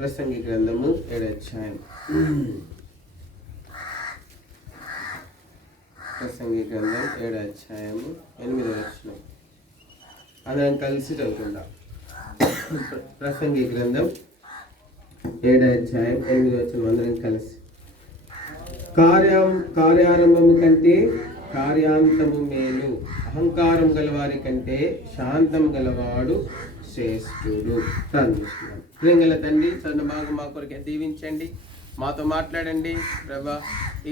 ప్రసంగి గ్రంథము 7వ అధ్యాయం. ప్రసంగి గ్రంథం 7వ అధ్యాయము 8వ వచనం. అందరం కలిసి చదువుకుందాం. ప్రసంగి గ్రంథం 7వ అధ్యాయం 8వ వచనం అందరం కలిసి. కార్యారంభము కంటే కార్యాంతము మేలు, అహంకారం గలవారి కంటే శాంతం గలవాడు శ్రేష్ఠుడు. ప్రార్థిస్తున్నాం. ప్రియగల తండ్రి, చదువు భాగం మా కొరకు దీవించండి, మాతో మాట్లాడండి ప్రభా.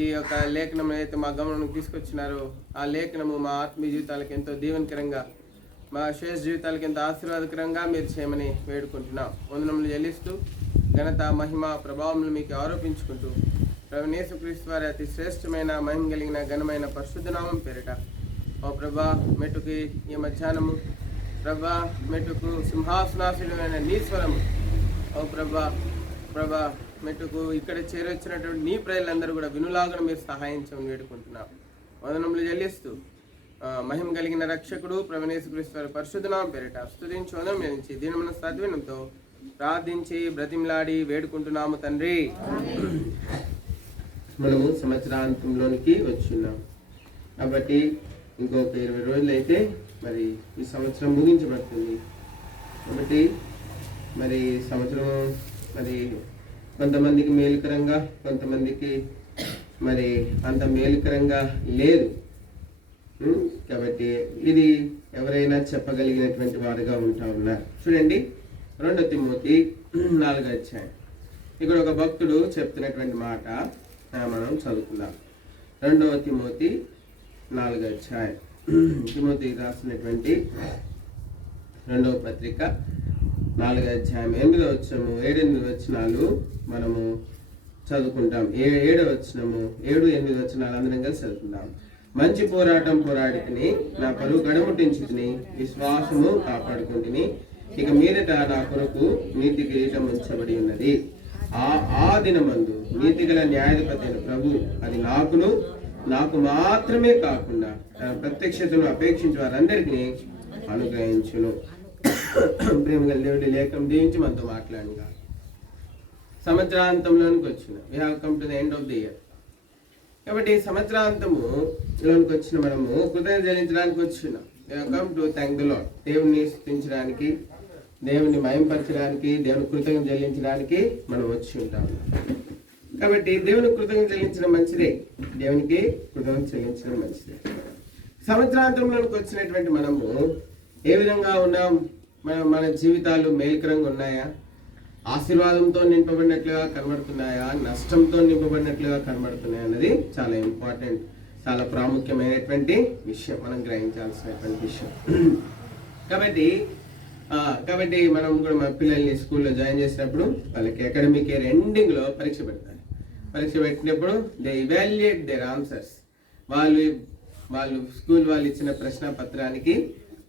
ఈ యొక్క లేఖనం అయితే మా గమనం తీసుకొచ్చినారో ఆ లేఖనము మా ఆత్మీయ జీవితాలకు ఎంతో దీవెనకరంగా, మా శ్రేష్ఠ జీవితాలకు ఎంతో ఆశీర్వాదకరంగా మీరు చేయమని వేడుకుంటున్నాం. వందనములు చెల్లిస్తూ ఘనత మహిమ ప్రభావములు మీకు ఆరోపించుకుంటూ ప్రభు యేసుక్రీస్తు వారి అతి శ్రేష్టమైన మహిమ కలిగిన ఘనమైన పరిశుద్ధ నామం పేరిట ఓ ప్రభా మెట్టుకి ఈ మధ్యాహ్నము ప్రభా మెట్టుకు సింహాసనాశుడమైన నీ స్వరము ఓ ప్రభా మెట్టుకు ఇక్కడ చేరొచ్చినటువంటి నీ ప్రజలందరూ కూడా వినులాగా మీరు సహాయం చేయమని వేడుకుంటున్నాం. వందనములు చెల్లిస్తూ మహిమ కలిగిన రక్షకుడు ప్రభు యేసుక్రీస్తు వారి పరిశుద్ధ నామం పేరిట స్తుతించి వందనం చెల్లించి దీనమున సద్వినంతో ప్రార్థించి బ్రతిమలాడి వేడుకుంటున్నాము తండ్రి. మనము సంవత్సరాంతంలోనికి వచ్చున్నాం కాబట్టి ఇంకొక 20 రోజులు అయితే మరి ఈ సంవత్సరం ముగించబడుతుంది. కాబట్టి మరి సంవత్సరం మరి కొంతమందికి మేలుకరంగా, కొంతమందికి మరి అంత మేలుకరంగా లేదు. కాబట్టి ఇది ఎవరైనా చెప్పగలిగినటువంటి వారుగా ఉంటా ఉన్నారు. చూడండి 2 తిమోతి 4వ అధ్యాయం. ఇక్కడ ఒక భక్తుడు చెప్తున్నటువంటి మాట మనం చదువుకుందాం. 2 తిమోతి 4వ అధ్యాయం. తిమోతి రాసినటువంటి 2వ పత్రిక 4వ అధ్యాయం 8వ వచనము 7-8 వచనాలు మనము చదువుకుంటాం. 7వ వచనము 7-8 వచనాలు అందరం కలిసి చదువుకుందాం. మంచి పోరాటం పోరాడితిని, నా పరువు గడముట్టించుకుని, విశ్వాసము కాపాడుకుంటుని, ఇక మీదట నా కొరకు నీతి కిరీటం ఉంచబడి ఉన్నది. ఆ దినమందు నీతిగల న్యాయాధిపతి అయిన ప్రభు అది నాకు మాత్రమే కాకుండా ప్రత్యక్షతను అపేక్షించే వారందరికీ అనుగ్రహించును. ప్రేమ గల దేవుడి లేఖం దీవించి మనతో మాట్లాడుగా. సంవత్సరాంతంలోనికి వచ్చిన we have come to the end of the year. కాబట్టి సంవత్సరాంతములోనికి వచ్చిన మనము కృతజ్ఞత చెల్లించడానికి వచ్చినాం. We have come to thank the lord. దేవుని స్తుతించడానికి, దేవుని మహింపరచడానికి, దేవుని కృతజ్ఞత చెల్లించడానికి మనం వచ్చి ఉంటాం. కాబట్టి దేవుని కృతజ్ఞత చెల్లించడం మంచిదే, దేవునికి కృతజ్ఞత చెల్లించడం మంచిదే. సంవత్సరాంతంలోకి వచ్చినటువంటి మనము ఏ విధంగా ఉన్నాం? మన జీవితాలు మేలుకరంగా ఉన్నాయా? ఆశీర్వాదంతో నింపబడినట్లుగా కనబడుతున్నాయా? నష్టంతో నింపబడినట్లుగా కనబడుతున్నాయా అన్నది చాలా ఇంపార్టెంట్, చాలా ప్రాముఖ్యమైనటువంటి విషయం, మనం గ్రహించాల్సినటువంటి విషయం. కాబట్టి మనం కూడా మన పిల్లల్ని స్కూల్లో జాయిన్ చేసినప్పుడు వాళ్ళకి అకాడమిక్ ఇయర్ ఎండింగ్లో పరీక్ష పెడతారు. పరీక్ష పెట్టినప్పుడు దే ఇవాల్యుయేట్ దేర్ ఆన్సర్స్. వాళ్ళు స్కూల్ వాళ్ళు ఇచ్చిన ప్రశ్న పత్రానికి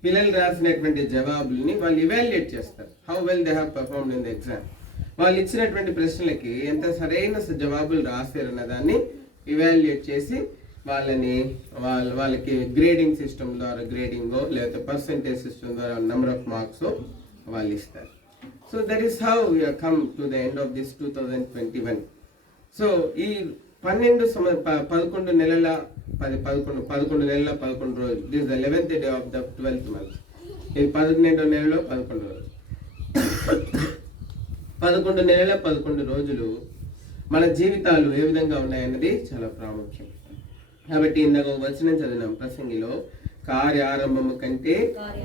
పిల్లలు రాసినటువంటి జవాబుల్ని వాళ్ళు ఇవాల్యుయేట్ చేస్తారు. How well they have performed in the exam. వాళ్ళు ఇచ్చినటువంటి ప్రశ్నలకి ఎంత సరైన జవాబులు రాశారన్న దాన్ని ఇవాల్యుయేట్ చేసి వాళ్ళకి గ్రేడింగ్ సిస్టమ్ ద్వారా గ్రేడింగో లేకపోతే పర్సంటేజ్ సిస్టమ్ ద్వారా నెంబర్ ఆఫ్ మార్క్స్ వాళ్ళు ఇస్తారు. So that is how we have come to the end of this 2021. So ఈ 11 నెలల 11 రోజులు, this the 11th day of the 12th month. ఇది 12వ నెలలో 11 రోజులు. 11 నెలల 11 రోజులు మన జీవితాలు ఏ విధంగా ఉన్నాయన్నది చాలా ప్రాముఖ్యం. కాబట్టి ఇందాక ఒక వచనం చదివినాం ప్రసంగిలో, కార్యారంభము కంటే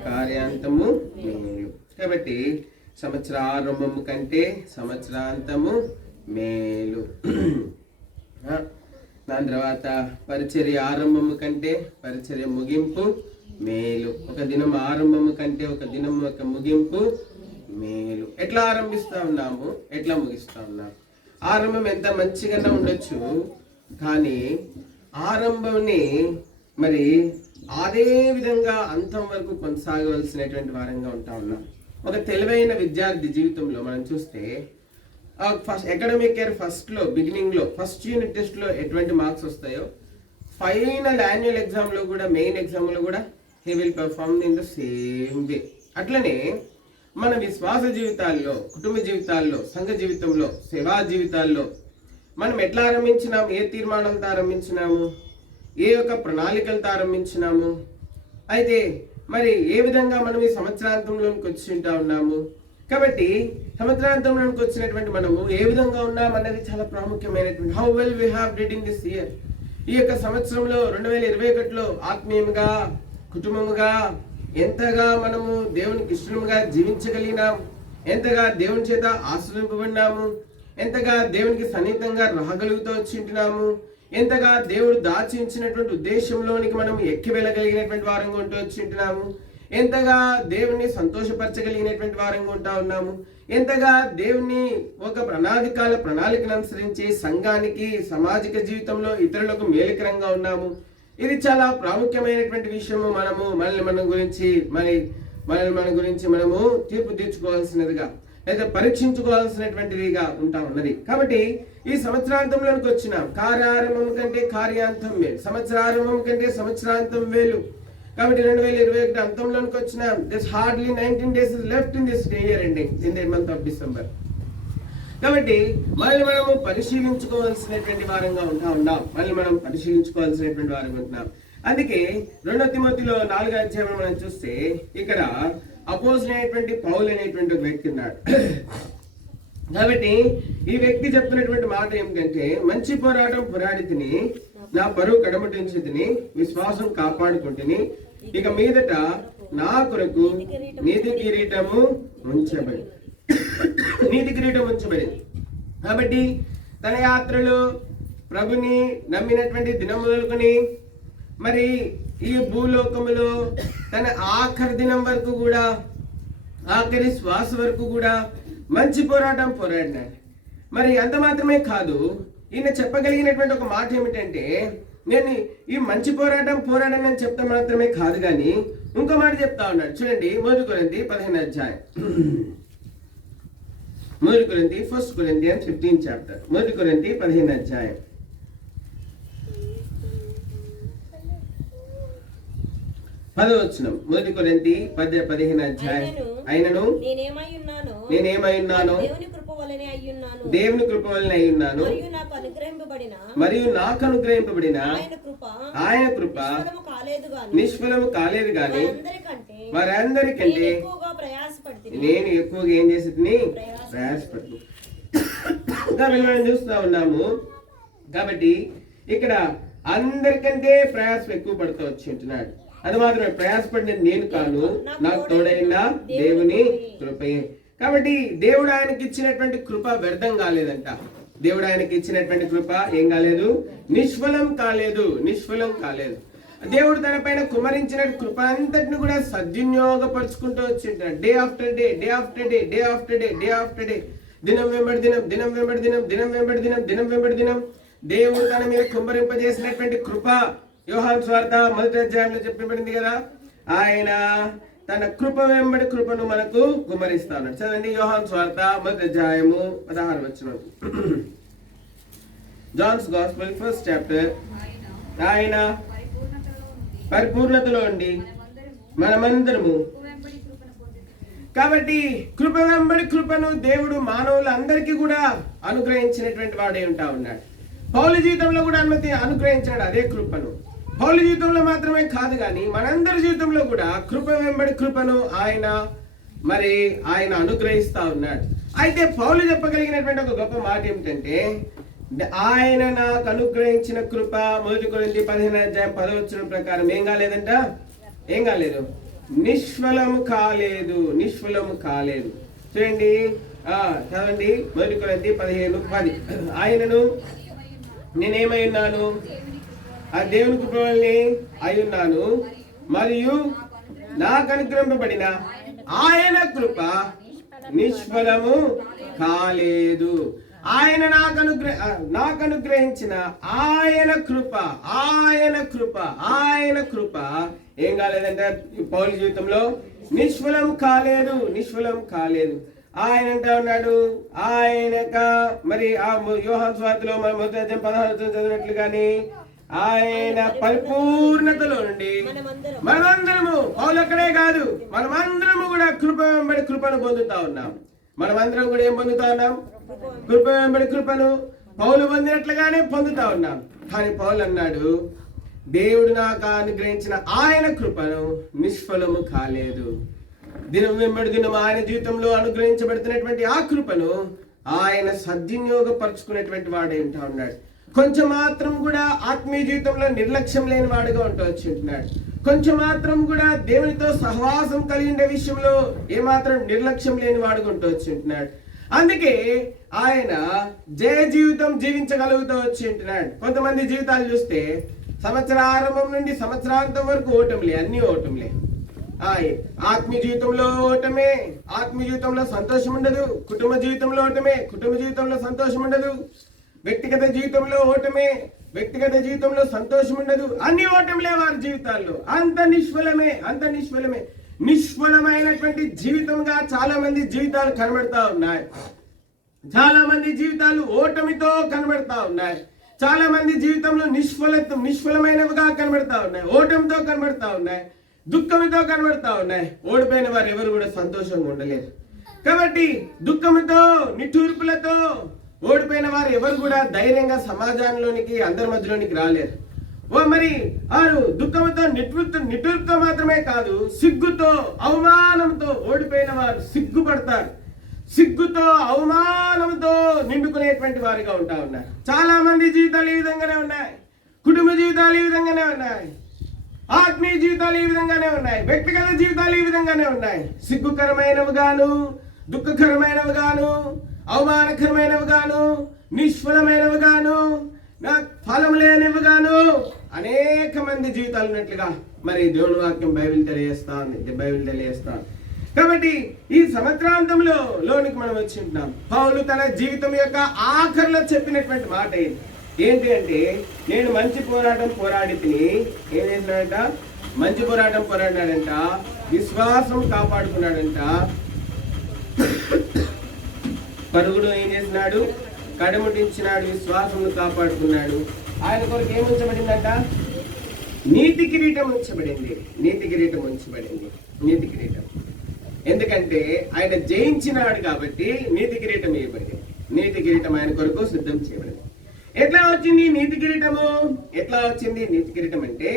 కార్యాంతము మేలు. కాబట్టి సంవత్సరారంభము కంటే సంవత్సరాంతము మేలు. దాని తర్వాత పరిచర్య ఆరంభము కంటే పరిచర్య ముగింపు మేలు. ఒక దినం ఆరంభము కంటే ఒక దినం ఒక ముగింపు మేలు. ఎట్లా ఆరంభిస్తా ఉన్నాము, ఎట్లా ముగిస్తా ఉన్నాము? ఆరంభం ఎంత మంచిగా ఉండొచ్చు, కానీ ఆరంభంని మరి అదే విధంగా అంతం వరకు కొనసాగవలసినటువంటి వారంగా ఉంటా ఉన్నాం. ఒక తెలివైన విద్యార్థి జీవితంలో మనం చూస్తే ఫస్ట్ అకాడమిక్ ఇయర్ బిగినింగ్లో ఫస్ట్ యూనిట్ టెస్ట్లో ఎటువంటి మార్క్స్ వస్తాయో ఫైనల్ యాన్యువల్ ఎగ్జామ్లో కూడా, మెయిన్ ఎగ్జామ్లో కూడా he will perform in the same way. అట్లనే మన విశ్వాస జీవితాల్లో, కుటుంబ జీవితాల్లో, సంఘ జీవితంలో, సేవా జీవితాల్లో మనం ఎట్లా ఆరంభించినాము, ఏ తీర్మానాలతో ఆరంభించినాము, ఏ యొక్క ప్రణాళికలతో ఆరంభించినాము, అయితే మరి ఏ విధంగా మనం ఈ సంవత్సరాంతంలోనికి వచ్చి ఉంటా ఉన్నాము. కాబట్టి సంవత్సరాంతంలోనికి వచ్చినటువంటి మనము ఏ విధంగా ఉన్నాం అన్నది చాలా ప్రాముఖ్యమైనటువంటి. How well we have did in this year. ఈ యొక్క సంవత్సరంలో 2021లో ఆత్మీయంగా, కుటుంబముగా ఎంతగా మనము దేవునికి ఇష్టముగా జీవించగలిగినాం, ఎంతగా దేవుని చేత ఆశ్రయింపబడినాము, ఎంతగా దేవునికి సన్నిహితంగా రాగలుగుతూ వచ్చింటున్నాము, ఎంతగా దేవుడు దాచించినటువంటి ఉద్దేశంలోనికి మనం ఎక్కి వెళ్ళగలిగినటువంటి వారంగా ఉంటూ వచ్చింటున్నాము, ఎంతగా దేవుణ్ణి సంతోషపరచగలిగినటువంటి వారంగా ఉంటా ఉన్నాము, ఎంతగా దేవుని ఒక ప్రణాళికను అనుసరించి సంఘానికి, సామాజిక జీవితంలో ఇతరులకు మేలుకరంగా ఉన్నాము. ఇది చాలా ప్రాముఖ్యమైనటువంటి విషయము. మనల్ని మన గురించి మనము తీర్పు తీర్చుకోవాల్సినదిగా లేదా పరీక్షించుకోవాల్సినటువంటిదిగా ఉంటా ఉన్నది. కాబట్టి ఈ సంవత్సరాంతంలోనికి వచ్చినాం. కార్యారంభం కంటే కార్యాంతం మేలు, సంవత్సరారంభం కంటే సంవత్సరాంతం వేలు. కాబట్టి 2021 అంతంలోనికి వచ్చినాం. This hardly 19 days is left in this year ending in the month of December. కాబట్టి మనము పరిశీలించుకోవాల్సినటువంటి వారంగా ఉన్నాం. మనం పరిశీలించుకోవాల్సినటువంటి వారంగా ఉంటున్నాం. అందుకే 2 తిమోతిలో 4వ అధ్యాయంలో మనం చూస్తే ఇక్కడ అపోజిట్ అయినటువంటి పౌలు అనేటువంటి ఒక వ్యక్తి ఉన్నాడు. కాబట్టి ఈ వ్యక్తి చెప్తున్నటువంటి మాట ఏమిటంటే, మంచి పోరాటం పోరాడి తిని, నా పరువు కడముటించి తిని, విశ్వాసం కాపాడుకుంటుని, ఇక మీదట నా కొరకు నీతి కిరీటము ఉంచబడి. కాబట్టి తన యాత్రలు ప్రభుని నమ్మినటువంటి దినం మొదలుకొని మరి ఈ భూలోకములో తన ఆఖరి దినం వరకు కూడా, ఆఖరి శ్వాస వరకు కూడా మంచి పోరాటం పోరాడినాడు. మరి అంత మాత్రమే కాదు, ఈయన చెప్పగలిగినటువంటి ఒక మాట ఏమిటంటే, నేను ఈ మంచి పోరాటం పోరాడని చెప్తా మాత్రమే కాదు కానీ ఇంకో మాట చెప్తా ఉన్నాడు. చూడండి, 1 కొరింథీ 15వ అధ్యాయం. 1 Corinthians 15th chapter. 1 కొరింథీ 15వ అధ్యాయం. 10వ వచనం. 1 కొరింథీ 15వ అధ్యాయం. అయినను నేనేమై ఉన్నానో దేవుని కృప వలన అయ్యున్నాను, మరియు నాకు అనుగ్రహింపబడిన ఆయన కృప నిష్ఫలము కాలేదు గాని వారందరికంటే నేను ఎక్కువగా ఏం చేసేది ప్రయాసపడుతుంది. మనం చూస్తా ఉన్నాము. కాబట్టి ఇక్కడ అందరికంటే ప్రయాసం ఎక్కువ పడుతూ వచ్చి ఉంటున్నాడు. అది మాత్రమే, ప్రయాసపడిన నేను కాను, నాకు తోడైన దేవుని కృపయే. కాబట్టి దేవుడు ఆయనకి ఇచ్చినటువంటి కృప వ్యర్థం కాలేదంట. దేవుడు ఆయనకి ఇచ్చినటువంటి కృప ఏం కాలేదు, నిష్ఫలం కాలేదు. దేవుడు తన పైన కుమరించిన కృప అంతటిని కూడా సద్వినియోగపరుచుకుంటూ వచ్చింటాడు. డే ఆఫ్టర్ డే, దినం వెంబడి దినం దేవుడు తన మీద కుమ్మరింపజేసినటువంటి కృప. యోహాను సువార్త 1వ అధ్యాయంలో చెప్పబడింది కదా, ఆయన తన కృప వెంబడి కృపను మనకు కుమ్మరిస్తా ఉన్నాడు. చదండి, యోహాను సువార్త 1వ అధ్యాయము 16వ వచనం. Johne's gospel 1st chapter. ఆయన పరిపూర్ణతలో ఉండి మనమందరము. కాబట్టి కృప వెంబడి కృపను దేవుడు మానవులందరికీ కూడా అనుగ్రహించినటువంటి వాడే ఉంటా ఉన్నాడు. పౌలు జీవితంలో కూడా అనుగ్రహించాడు అదే కృపను. పౌలు జీవితంలో మాత్రమే కాదు కానీ మనందరి జీవితంలో కూడా కృప వెంబడి కృపను ఆయన అనుగ్రహిస్తా ఉన్నాడు. అయితే పౌలు చెప్పగలిగినటువంటి ఒక గొప్ప మాట ఏమిటంటే, ఆయన నాకు అనుగ్రహించిన కృప 1 కొరింథీ 15వ అధ్యాయం 10వ వచనం ప్రకారం ఏం కాలేదు, నిష్ఫలము కాలేదు. చూడండి, చదవండి, 1 కొరింథీ 15:10. ఆయనను నేనేమై ఉన్నాను, ఆ దేవుని కృపని అయ్యున్నాను, మరియు నాకు అనుగ్రహింపబడిన ఆయన కృప నిష్ఫలము కాలేదు. ఆయన నాకు అనుగ్రహించిన ఆయన కృప ఏం కాలేదంటే పౌలు జీవితంలో నిష్ఫలం కాలేదు. ఆయన అంటా ఉన్నాడు, ఆయనక మరి ఆ యోహాను సువార్తలో మనం 1వ అధ్యాయం 16వ వచనం చదివినట్లు కానీ ఆయన పరిపూర్ణతలో నుండి మనమందరము, పౌలు అక్కడే కాదు, మనమందరము కూడా కృప వెంబడి కృపను పొందుతా ఉన్నాం. మనమందరం కూడా ఏం పొందుతా ఉన్నాం? కృప వెంబడి కృపను పౌలు పొందినట్లుగానే పొందుతా ఉన్నాం. కానీ పౌలు అన్నాడు, దేవుడు నాకు అనుగ్రహించిన ఆయన కృపను నిష్ఫలము కాలేదు. దినం వెంబడి దినం ఆయన జీవితంలో అనుగ్రహించబడుతున్నటువంటి ఆ కృపను ఆయన సద్వినియోగపరుచుకునేటువంటి వాడు ఏంటా ఉన్నాడు. కొంచెం మాత్రం కూడా ఆత్మీయ జీవితంలో నిర్లక్ష్యం లేని వాడుగా ఉంటూ వచ్చి ఉంటున్నాడు. కొంచెం మాత్రం కూడా దేవునితో సహవాసం కలిగి ఉండే విషయంలో ఏమాత్రం నిర్లక్ష్యం లేని వాడుగా ఉంటూ వచ్చి ఉంటున్నాడు. అందుకే ఆయన జయ జీవితం జీవించగలుగుతూ వచ్చి ఉంటున్నాడు. కొంతమంది జీవితాలు చూస్తే సంవత్సరారంభం నుండి సంవత్సరాంతం వరకు ఓటమిలే, అన్ని ఓటమిలే. ఆత్మీయ జీవితంలో ఓటమే, ఆత్మీయ జీవితంలో సంతోషం ఉండదు. కుటుంబ జీవితంలో ఓటమే, కుటుంబ జీవితంలో సంతోషం ఉండదు. వ్యక్తిగత జీవితంలో ఓటమే, వ్యక్తిగత జీవితంలో సంతోషం ఉండదు. అన్ని ఓటమిలే వారి జీవితాల్లో. అంత నిష్ఫలమే, అంత నిష్ఫలమే. నిష్ఫలమైనటువంటి జీవితంగా చాలా మంది జీవితాలు కనబడతా ఉన్నాయి. చాలా మంది జీవితాలు ఓటమితో కనబడతా ఉన్నాయి. చాలా మంది జీవితంలో నిష్ఫలమైనవిగా కనబడతా ఉన్నాయి, ఓటమితో కనబడతా ఉన్నాయి, దుఃఖంతో కనబడతా ఉన్నాయి. ఓడిపోయిన వారు ఎవరు కూడా సంతోషంగా ఉండలేరు. కాబట్టి దుఃఖంతో, నిట్టూర్పులతో ఓడిపోయిన వారు ఎవరు కూడా ధైర్యంగా సమాజంలోనికి, అందరి మధ్యలోనికి రాలేరు. మరి వారు దుఃఖంతో, నిట్టూర్పుతో మాత్రమే కాదు, సిగ్గుతో, అవమానంతో ఓడిపోయిన వారు సిగ్గుపడతారు. సిగ్గుతో, అవమానంతో నిండుకునేటువంటి వారిగా ఉంటా ఉన్నారు. చాలా మంది జీవితాలు ఈ విధంగానే ఉన్నాయి. కుటుంబ జీవితాలు ఈ విధంగానే ఉన్నాయి. ఆత్మీయ జీవితాలు ఈ విధంగానే ఉన్నాయి. వ్యక్తిగత జీవితాలు ఈ విధంగానే ఉన్నాయి. సిగ్గుకరమైనవి గాను, దుఃఖకరమైనవి గాను, అవమానకరమైనవి గాను, నిష్ఫలమైనవి గాను, ఫలం లేనివి గాను అనేక మంది జీవితాలు ఉన్నట్లుగా మరి దేవుని వాక్యం బైబిల్ తెలియజేస్తా ఉంది. కాబట్టి ఈ సంవత్సరాంతంలో లోనికి మనం వచ్చి ఉంటున్నాం. పౌలు తన జీవితం యొక్క ఆఖరిలో చెప్పినటువంటి మాట ఏంటి అంటే, నేను మంచి పోరాటం పోరాడి తిని, ఏం చేసినాడంట? మంచి పోరాటం పోరాడినాడంట, విశ్వాసం కాపాడుకున్నాడంట. పరుగుడు ఏం చేసినాడు? కడముటించినాడు, విశ్వాసం కాపాడుకున్నాడు. ఆయన కొరకు ఏం ఉంచబడిందంట? నీతి కిరీటం ఉంచబడింది. నీతి కిరీటం ఉంచబడింది. నీతి కిరీటం ఎందుకంటే ఆయన జయించినాడు కాబట్టి నీతి కిరీటం ఇవ్వబడింది. నీతి కిరీటం ఆయన కొరకు సిద్ధం చేయబడింది. ఎట్లా వచ్చింది నీతి కిరీటము? ఎట్లా వచ్చింది నీతి కిరీటం అంటే,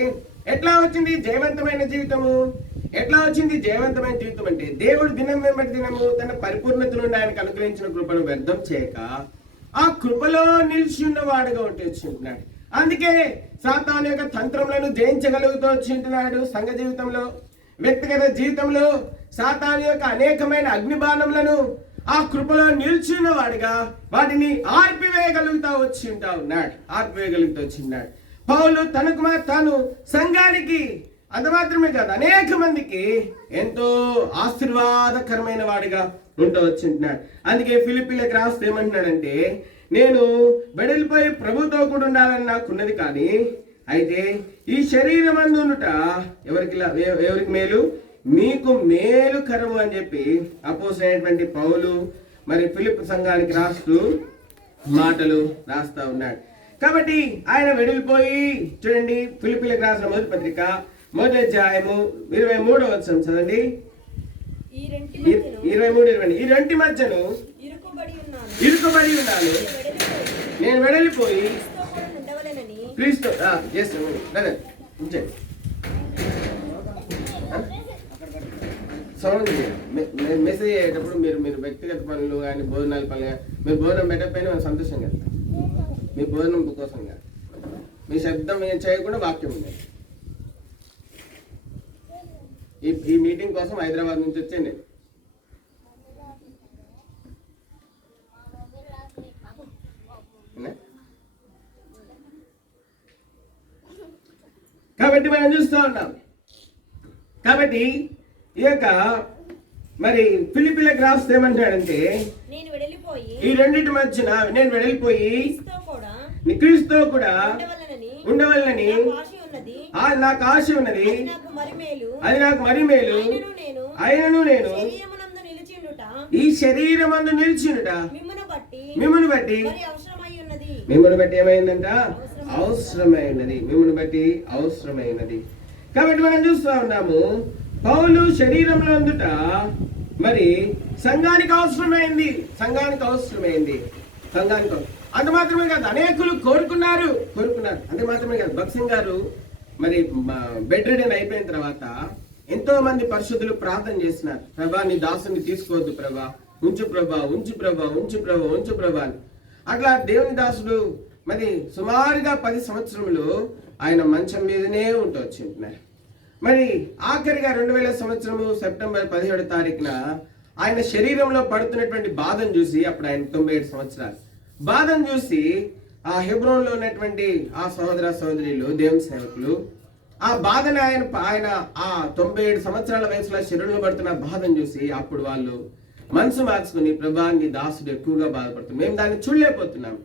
ఎట్లా వచ్చింది జయవంతమైన జీవితము? ఎట్లా వచ్చింది జయవంతమైన జీవితం అంటే, దేవుడు దినం వెంబడి దినము తన పరిపూర్ణత నుండి ఆయనకు అనుగ్రహించిన కృపను వ్యర్థం చేయక ఆ కృపలో నిలిచి ఉన్నవాడుగా ఉంటున్నాడు. అందుకే సాతాను యొక్క తంత్రములను జయించగలుగుతూ వచ్చింటున్నాడు. సంఘ జీవితంలో, వ్యక్తిగత జీవితంలో సాతాను యొక్క అనేకమైన అగ్నిబాణములను ఆ కృపలో నిల్చున్న వాడిగా వాటిని ఆర్పివేయగలుగుతా వచ్చిన్నాడు. పౌలు తాను సంఘానికి అంత మాత్రమే కాదు, అనేక మందికి ఎంతో ఆశీర్వాదకరమైన వాడిగా ఉంటూ వచ్చింటున్నాడు. అందుకే ఫిలిప్పీలకు రాస్తూ ఏమంటున్నాడంటే, నేను వెడలిపోయి ప్రభుతో కూడా ఉండాలని నాకున్నది, కానీ అయితే ఈ శరీరం అందునుట ఎవరికి మేలు? మీకు మేలు కరము అని చెప్పి అపోసైనటువంటి పౌలు మరి ఫిలిప్పీ సంఘానికి రాస్తూ మాటలు రాస్తా ఉన్నాడు. కాబట్టి ఆయన వెడలిపోయి, చూడండి ఫిలిప్పీలకు రాసిన మొదటి పత్రిక 1వ అధ్యాయము 23వ వచనం చదండి. 23-20 ఈ రెంటి మధ్యను ఇరుకుబడి ఉన్నాను, నేను వెడలిపోయి క్రీస్తు సౌండ్ మెసేజ్ అయ్యేటప్పుడు మీరు వ్యక్తిగత పనులు కానీ భోజనాల పనులు కానీ, మీరు భోజనం పెట్టకపోయినా మనం సంతోషంగా వెళ్తాం. మీ భోజనం కోసం కాదు, మీ శబ్దం ఏం చేయకుండా వాక్యం ఉంది. ఈ మీటింగ్ కోసం హైదరాబాద్ నుంచి వచ్చాను నేను. కాబట్టి మనం చూస్తూ ఉన్నాం. కాబట్టి ఈ యొక్క మరి ఫిలిప్పీలకు రాస్తే ఏమంటాడంటే, ఈ రెండింటి మధ్యన నేను వెడలిపోయి క్రీస్తుతో కూడా ఉండవలనని నాకు ఆశ ఉన్నది, అది నాకు మరి మేలు. అయినను నేను ఈ శరీరమందు నిలిచినుట మిమ్మును బట్టి ఏమైందంట? అవసరమైనది, మిమ్మల్ని బట్టి అవసరమైనది. కాబట్టి మనం చూస్తూ ఉన్నాము, పౌలు శరీరంలో ఉండుట మరి సంఘానికి అవసరమైంది. అంత మాత్రమే కాదు, అనేకులు కోరుకున్నారు. అంత మాత్రమే కాదు, భక్సింగ్ గారు మరి బెడ్ రిడన్ అయిపోయిన తర్వాత ఎంతో మంది పరిశుద్ధులు ప్రార్థన చేసినారు, ప్రభా నీ దాసుని తీసుకోవద్దు ప్రభా, ఉంచు ప్రభా అని. అట్లా దేవుని దాసుడు మరి సుమారుగా 10 సంవత్సరములు ఆయన మంచం మీదనే ఉంటూ వచ్చింటున్నారు. మరి ఆఖరిగా 2000 సంవత్సరము సెప్టెంబర్ 17వ తారీఖున ఆయన శరీరంలో పడుతున్నటువంటి బాధను చూసి, అప్పుడు ఆయన 97 సంవత్సరాలు బాధను చూసి, ఆ హెబ్రోన్లో ఉన్నటువంటి ఆ సహోదర సహోదరులు దేవుని సేవకులు ఆ బాధను ఆయన ఆ 97 సంవత్సరాల వయసులో శరీరంలో పడుతున్న బాధను చూసి, అప్పుడు వాళ్ళు మనసు మార్చుకుని, ప్రభా నీ దాసుడు ఎక్కువగా బాధపడుతుంది, మేము దాన్ని చూడలేకపోతున్నాం,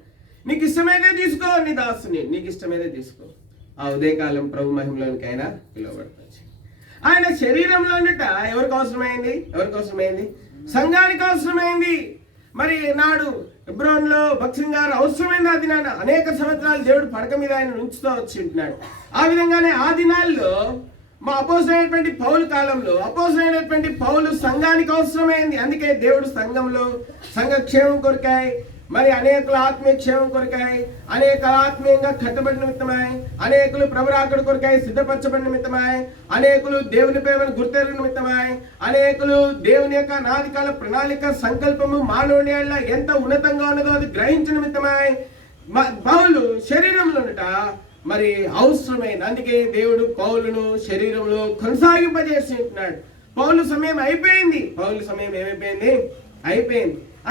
నీకు ఇష్టమైతే తీసుకో, నీ దాసుని నీకు ఇష్టమైతే తీసుకో. ఆ ఉదయకాలం ప్రభు మహిమలోనికి ఆయన పిలువబడుతుంది. ఆయన శరీరంలో ఉండట ఎవరికి అవసరమైంది? సంఘానికి అవసరమైంది. మరి నాడు హెబ్రోన్లో భక్సింగ్ గారు అవసరమైన ఆ దినాన అనేక సంవత్సరాలు దేవుడు పడక మీద ఆయన ఉంచుతూ వచ్చి ఉంటున్నాడు. ఆ విధంగానే ఆ దినాల్లో మా అపోజిట్ పౌలు కాలంలో అపోజిట్ పౌలు సంఘానికి అవసరమైంది. అందుకే దేవుడు సంఘంలో సంఘ క్షేమం కొరకాయి, మరి అనేకుల ఆత్మీయ క్షేమం కొరకాయి, అనేకలు ఆత్మీయంగా కట్టబడిన నిమిత్తమై, అనేకులు ప్రభురాకడ కొరకాయి సిద్ధపరచబడిన నిమిత్తమై, అనేకులు దేవుని ప్రేమను గుర్తెరిగిన నిమిత్తమై, అనేకులు దేవుని యొక్క నాదికాల ప్రణాళిక సంకల్పము మానవుని ఎంత ఉన్నతంగా ఉన్నదో అది గ్రహించిన నిమిత్తమై పౌలు శరీరంలో ఉండట మరి అవసరమైన. అందుకే దేవుడు పౌలును శరీరంలో కొనసాగింపజేసి ఉంటున్నాడు. పౌలు సమయం అయిపోయింది.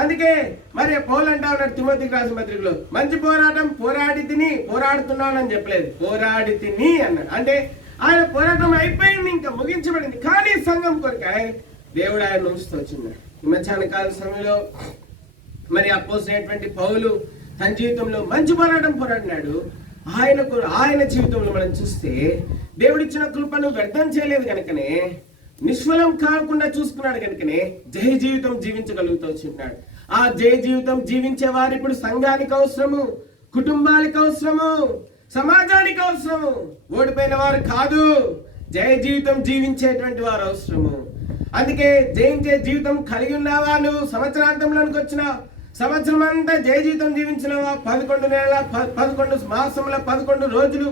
అందుకే మరి పౌలు అంటా ఉన్నాడు తిమోతికి రాసిన పత్రికలో, మంచి పోరాటం పోరాడుతున్నాను అని చెప్పలేదు, పోరాడి తిని అన్నాడు. అంటే ఆయన పోరాటం అయిపోయింది, ఇంకా ముగించబడింది. కానీ సంఘం కొరకాయ దేవుడు ఆయన ఉంచుతూ వచ్చిన్నాడు. ఈ మధ్యాహ్న కాల సమయంలో మరి అపోజిట్ పౌలు తన జీవితంలో మంచి పోరాటం పోరాడినాడు. ఆయన జీవితంలో మనం చూస్తే దేవుడిచ్చిన కృపను వ్యర్థం చేయలేదు కనుకనే, నిష్ఫలం కాకుండా చూసుకున్నాడు కనుకనే జయ జీవితం జీవించగలుగుతూ వచ్చిన్నాడు. ఆ జయ జీవితం జీవించే వారు ఇప్పుడు సంఘానికి అవసరము, కుటుంబానికి అవసరము, సమాజానికి అవసరము. ఓడిపోయిన వారు కాదు, జయ జీవితం జీవించేటువంటి వారు అవసరము. అందుకే జయించే జీవితం కలిగి ఉన్నావా? నువ్వు సంవత్సరాంతంలోనికి వచ్చిన సంవత్సరం అంతా జయ జీవితం జీవించినావా? 11 నెలల 11 మాసముల 11 రోజులు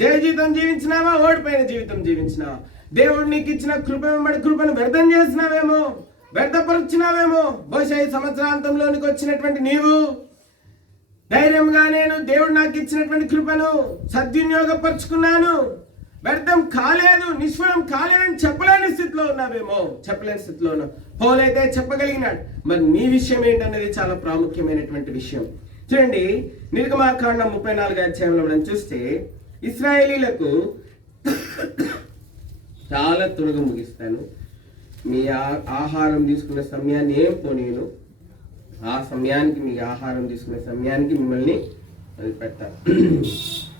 జయ జీవితం జీవించినావా? ఓడిపోయిన జీవితం జీవించినావా? దేవుడు నీకు ఇచ్చిన కృపను వ్యర్థం చేసినావేమో, వ్యర్థపరుచినావేమో. బహుశా ఈ సంవత్సరాంతంలోనికి వచ్చినటువంటి నీవు ధైర్యంగా నేను దేవుడు నాకు ఇచ్చినటువంటి కృపను సద్వినియోగపరుచుకున్నాను, వ్యర్థం కాలేదు, నిష్ఫలం కాలేదని చెప్పలేని స్థితిలో ఉన్నావేమో. పౌలైతే చెప్పగలిగినాడు. మరి నీ విషయం ఏంటనేది చాలా ప్రాముఖ్యమైనటువంటి విషయం. చూడండి, నిర్గమాకాండం 34వ అధ్యాయంలో మనం చూస్తే, ఇశ్రాయేలీలకు చాలా త్వరగా ముగిస్తాను, మీ ఆహారం తీసుకునే సమయాన్ని ఏం పోనీను, ఆ సమయానికి మీ ఆహారం తీసుకునే సమయానికి మిమ్మల్ని వదిలిపెడతాను.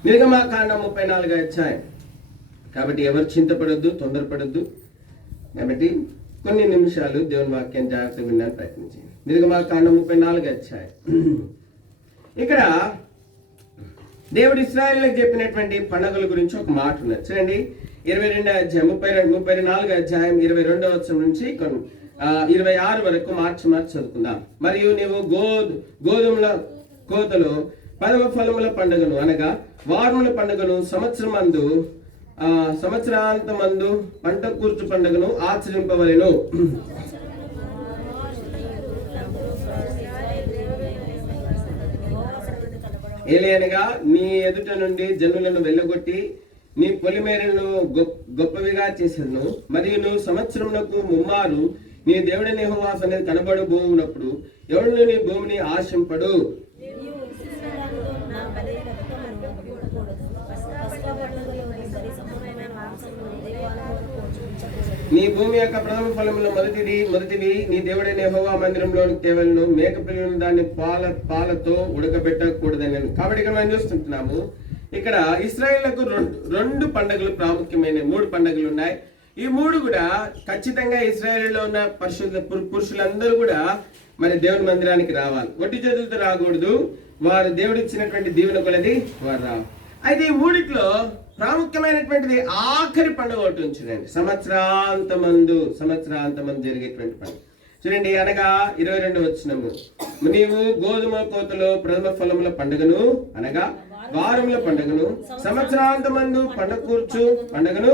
నిర్గమాకాండం 34వ అధ్యాయం. కాబట్టి ఎవరు చింతపడొద్దు, తొందరపడొద్దు. కాబట్టి కొన్ని నిమిషాలు దేవుని వాక్యాన్ని జాగ్రత్తగా వినడానికి ప్రయత్నించండి. నిర్గమాకాండం 34వ అధ్యాయం. ఇక్కడ దేవుడు ఇశ్రాయేలులకు చెప్పినటువంటి పండుగల గురించి ఒక మాట ఉన్నది. చూడండి, 22వ అధ్యాయం 34వ అధ్యాయం 22వ వచనం నుంచి 26 వరకు మార్చి చదువుకుందాం. మరియు నీవు గోధుమల కోతలో 10వ ఫలముల పండుగను అనగా వారముల పండుగను సంవత్సరాంతమందు పంట కూర్చు పండుగను ఆచరింపవలెను. ఏలయనగా నీ ఎదుట నుండి జనులను వెళ్ళగొట్టి నీ పొలిమేరలను గొప్పవిగా చేసేదను. మరియు నువ్వు సంవత్సరమునకు ముమ్మారు నీ దేవుడైన యెహోవా సన్నిధిని కనబడు భూమునప్పుడు ఎవడు నీ భూమిని ఆశింపడు. నీ భూమి యొక్క ప్రథమ ఫలములో మొదటిది నీ దేవుడైన యెహోవా మందిరంలోని తేవలను, మేక పిల్లలను దాన్ని పాలతో ఉడకబెట్టకూడదని. కాబట్టి ఇక్కడ మనం చూస్తుంటున్నాము, ఇక్కడ ఇశ్రాయేలులకు రెండు పండుగలు ప్రాముఖ్యమైన 3 పండుగలు ఉన్నాయి. ఈ 3 కూడా ఖచ్చితంగా ఇశ్రాయేలులో ఉన్న పురుషులందరూ కూడా మరి దేవుని మందిరానికి రావాలి. ఒట్టి చేతులతో రాకూడదు. వారు దేవుడు ఇచ్చినటువంటి దీవెన కొలది వారు రావాలి. అయితే ఈ మూడిట్లో ప్రాముఖ్యమైనటువంటిది ఆఖరి పండుగ ఒకటి ఉంచునండి. సంవత్సరాంతమందు జరిగేటువంటి పండుగ చూడండి. అనగా 22 వచనము, నీవు గోధుమ కోతలో ప్రథమ ఫలముల పండుగను అనగా వారముల పండుగను సంవత్సరాంతమందు పంట కూర్చు పండుగను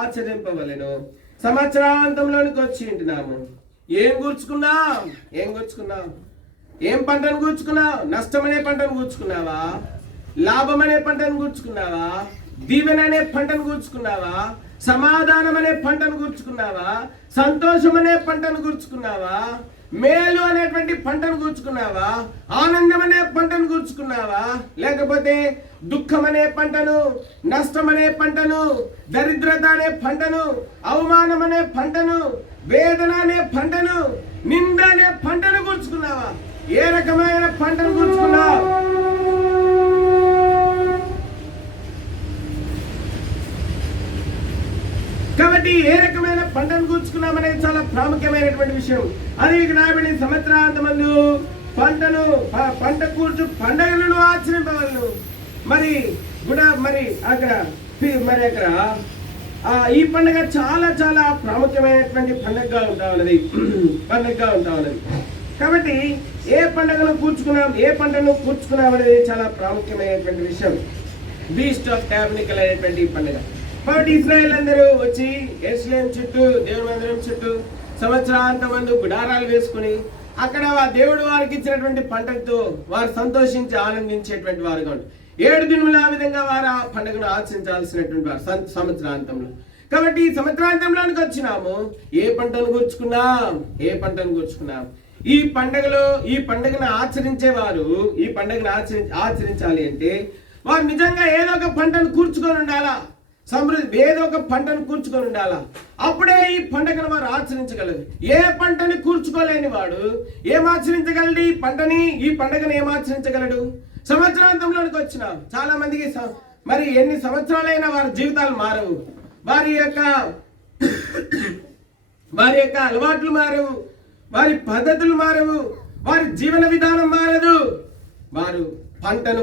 ఆచరింపవలెను. సంవత్సరాంతంలోనికి వచ్చి ఉంటున్నాము. ఏం కూర్చుకున్నాం? ఏం పంటను కూర్చుకున్నావు? నష్టం అనే పంటను కూర్చుకున్నావా? లాభం అనే పంటను కూర్చుకున్నావా? దీవెన అనే పంటను కూర్చుకున్నావా? సమాధానం అనే పంటను కూర్చుకున్నావా? సంతోషం అనే పంటను కూర్చుకున్నావా? మేలు అనేటువంటి పంటను కూర్చుకున్నావా? ఆనందం అనే పంటను కూర్చుకున్నావా? లేకపోతే దుఃఖం అనే పంటను, నష్టం అనే పంటను, దరిద్రత అనే పంటను, అవమానం అనే పంటను, వేదన అనే పంటను, నింద అనే పంటను కూర్చుకున్నావా? ఏ రకమైన పంటను కూర్చుకున్నావు? కాబట్టి ఏ రకమైన పంటను కూర్చుకున్నామనేది చాలా ప్రాముఖ్యమైనటువంటి విషయం. అది రాబడి సంవత్సరాంతమందు పంట కూర్చు పండుగలను ఆచరింపవలను. మరి అక్కడ ఈ పండుగ చాలా చాలా ప్రాముఖ్యమైనటువంటి పండుగగా ఉంటా ఉన్నది. కాబట్టి ఏ పండుగను కూర్చుకున్నాం, ఏ పంటను కూర్చుకున్నాం అనేది చాలా ప్రాముఖ్యమైనటువంటి విషయం. బీస్ట్ ఆఫ్ టాబర్నకల్ అనేటువంటి పండుగ. కాబట్టి ఇశ్రాయేల్ అందరూ వచ్చి యెరూషలేము చుట్టూ, దేవుని మందిరం చుట్టూ సంవత్సరాంతమందు గుడారాలు వేసుకుని అక్కడ దేవుడు వారికి ఇచ్చినటువంటి పంటలతో వారు సంతోషించి ఆనందించేటువంటి వారుగా ఉంటారు. 7 దినములు ఆ విధంగా వారు ఆ పండుగను ఆచరించాల్సినటువంటి వారు సంవత్సరాంతంలో. కాబట్టి ఈ సంవత్సరాంతంలోనికి వచ్చినాము. ఏ పంటను కూర్చుకున్నాం? ఈ పండుగను ఆచరించేవారు ఈ పండుగను ఆచరించాలి అంటే వారు నిజంగా ఏదో ఒక పంటను కూర్చుకొని ఉండాలా, ఏదో ఒక పంటను కూర్చుకొని ఉండాలా. అప్పుడే ఈ పండుగను వారు ఆచరించగలరు. ఏ పంటని కూర్చుకోలేని వాడు ఏం ఆచరించగలడు? ఈ పండుగను ఏం ఆచరించగలడు? సంవత్సరాంతంలోనికి వచ్చిన చాలా మందికి మరి ఎన్ని సంవత్సరాలైనా వారి జీవితాలు మారవు, వారి యొక్క అలవాట్లు మారవు, వారి పద్ధతులు మారవు, వారి జీవన విధానం మారదు. వారు పంటను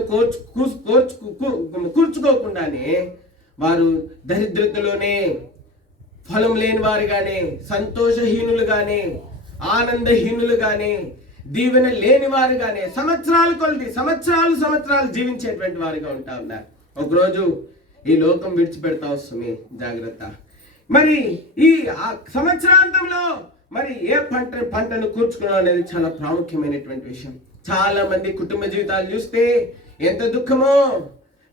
కూర్చుకోకుండానే వారు దరిద్రతలోనే, ఫలం లేని వారుగానే, సంతోషహీనులుగానే, ఆనందహీనులుగానే, దీవెన లేని వారుగానే సంవత్సరాలు జీవించేటువంటి వారుగా ఉంటా ఉన్నారు. ఒకరోజు ఈ లోకం విడిచిపెడతా వస్తుంది. జాగ్రత్త. మరి ఈ సంవత్సరాంతంలో మరి ఏ పంటను కూర్చుకోవడం అనేది చాలా ప్రాముఖ్యమైనటువంటి విషయం. చాలా మంది కుటుంబ జీవితాలు చూస్తే ఎంత దుఃఖమో,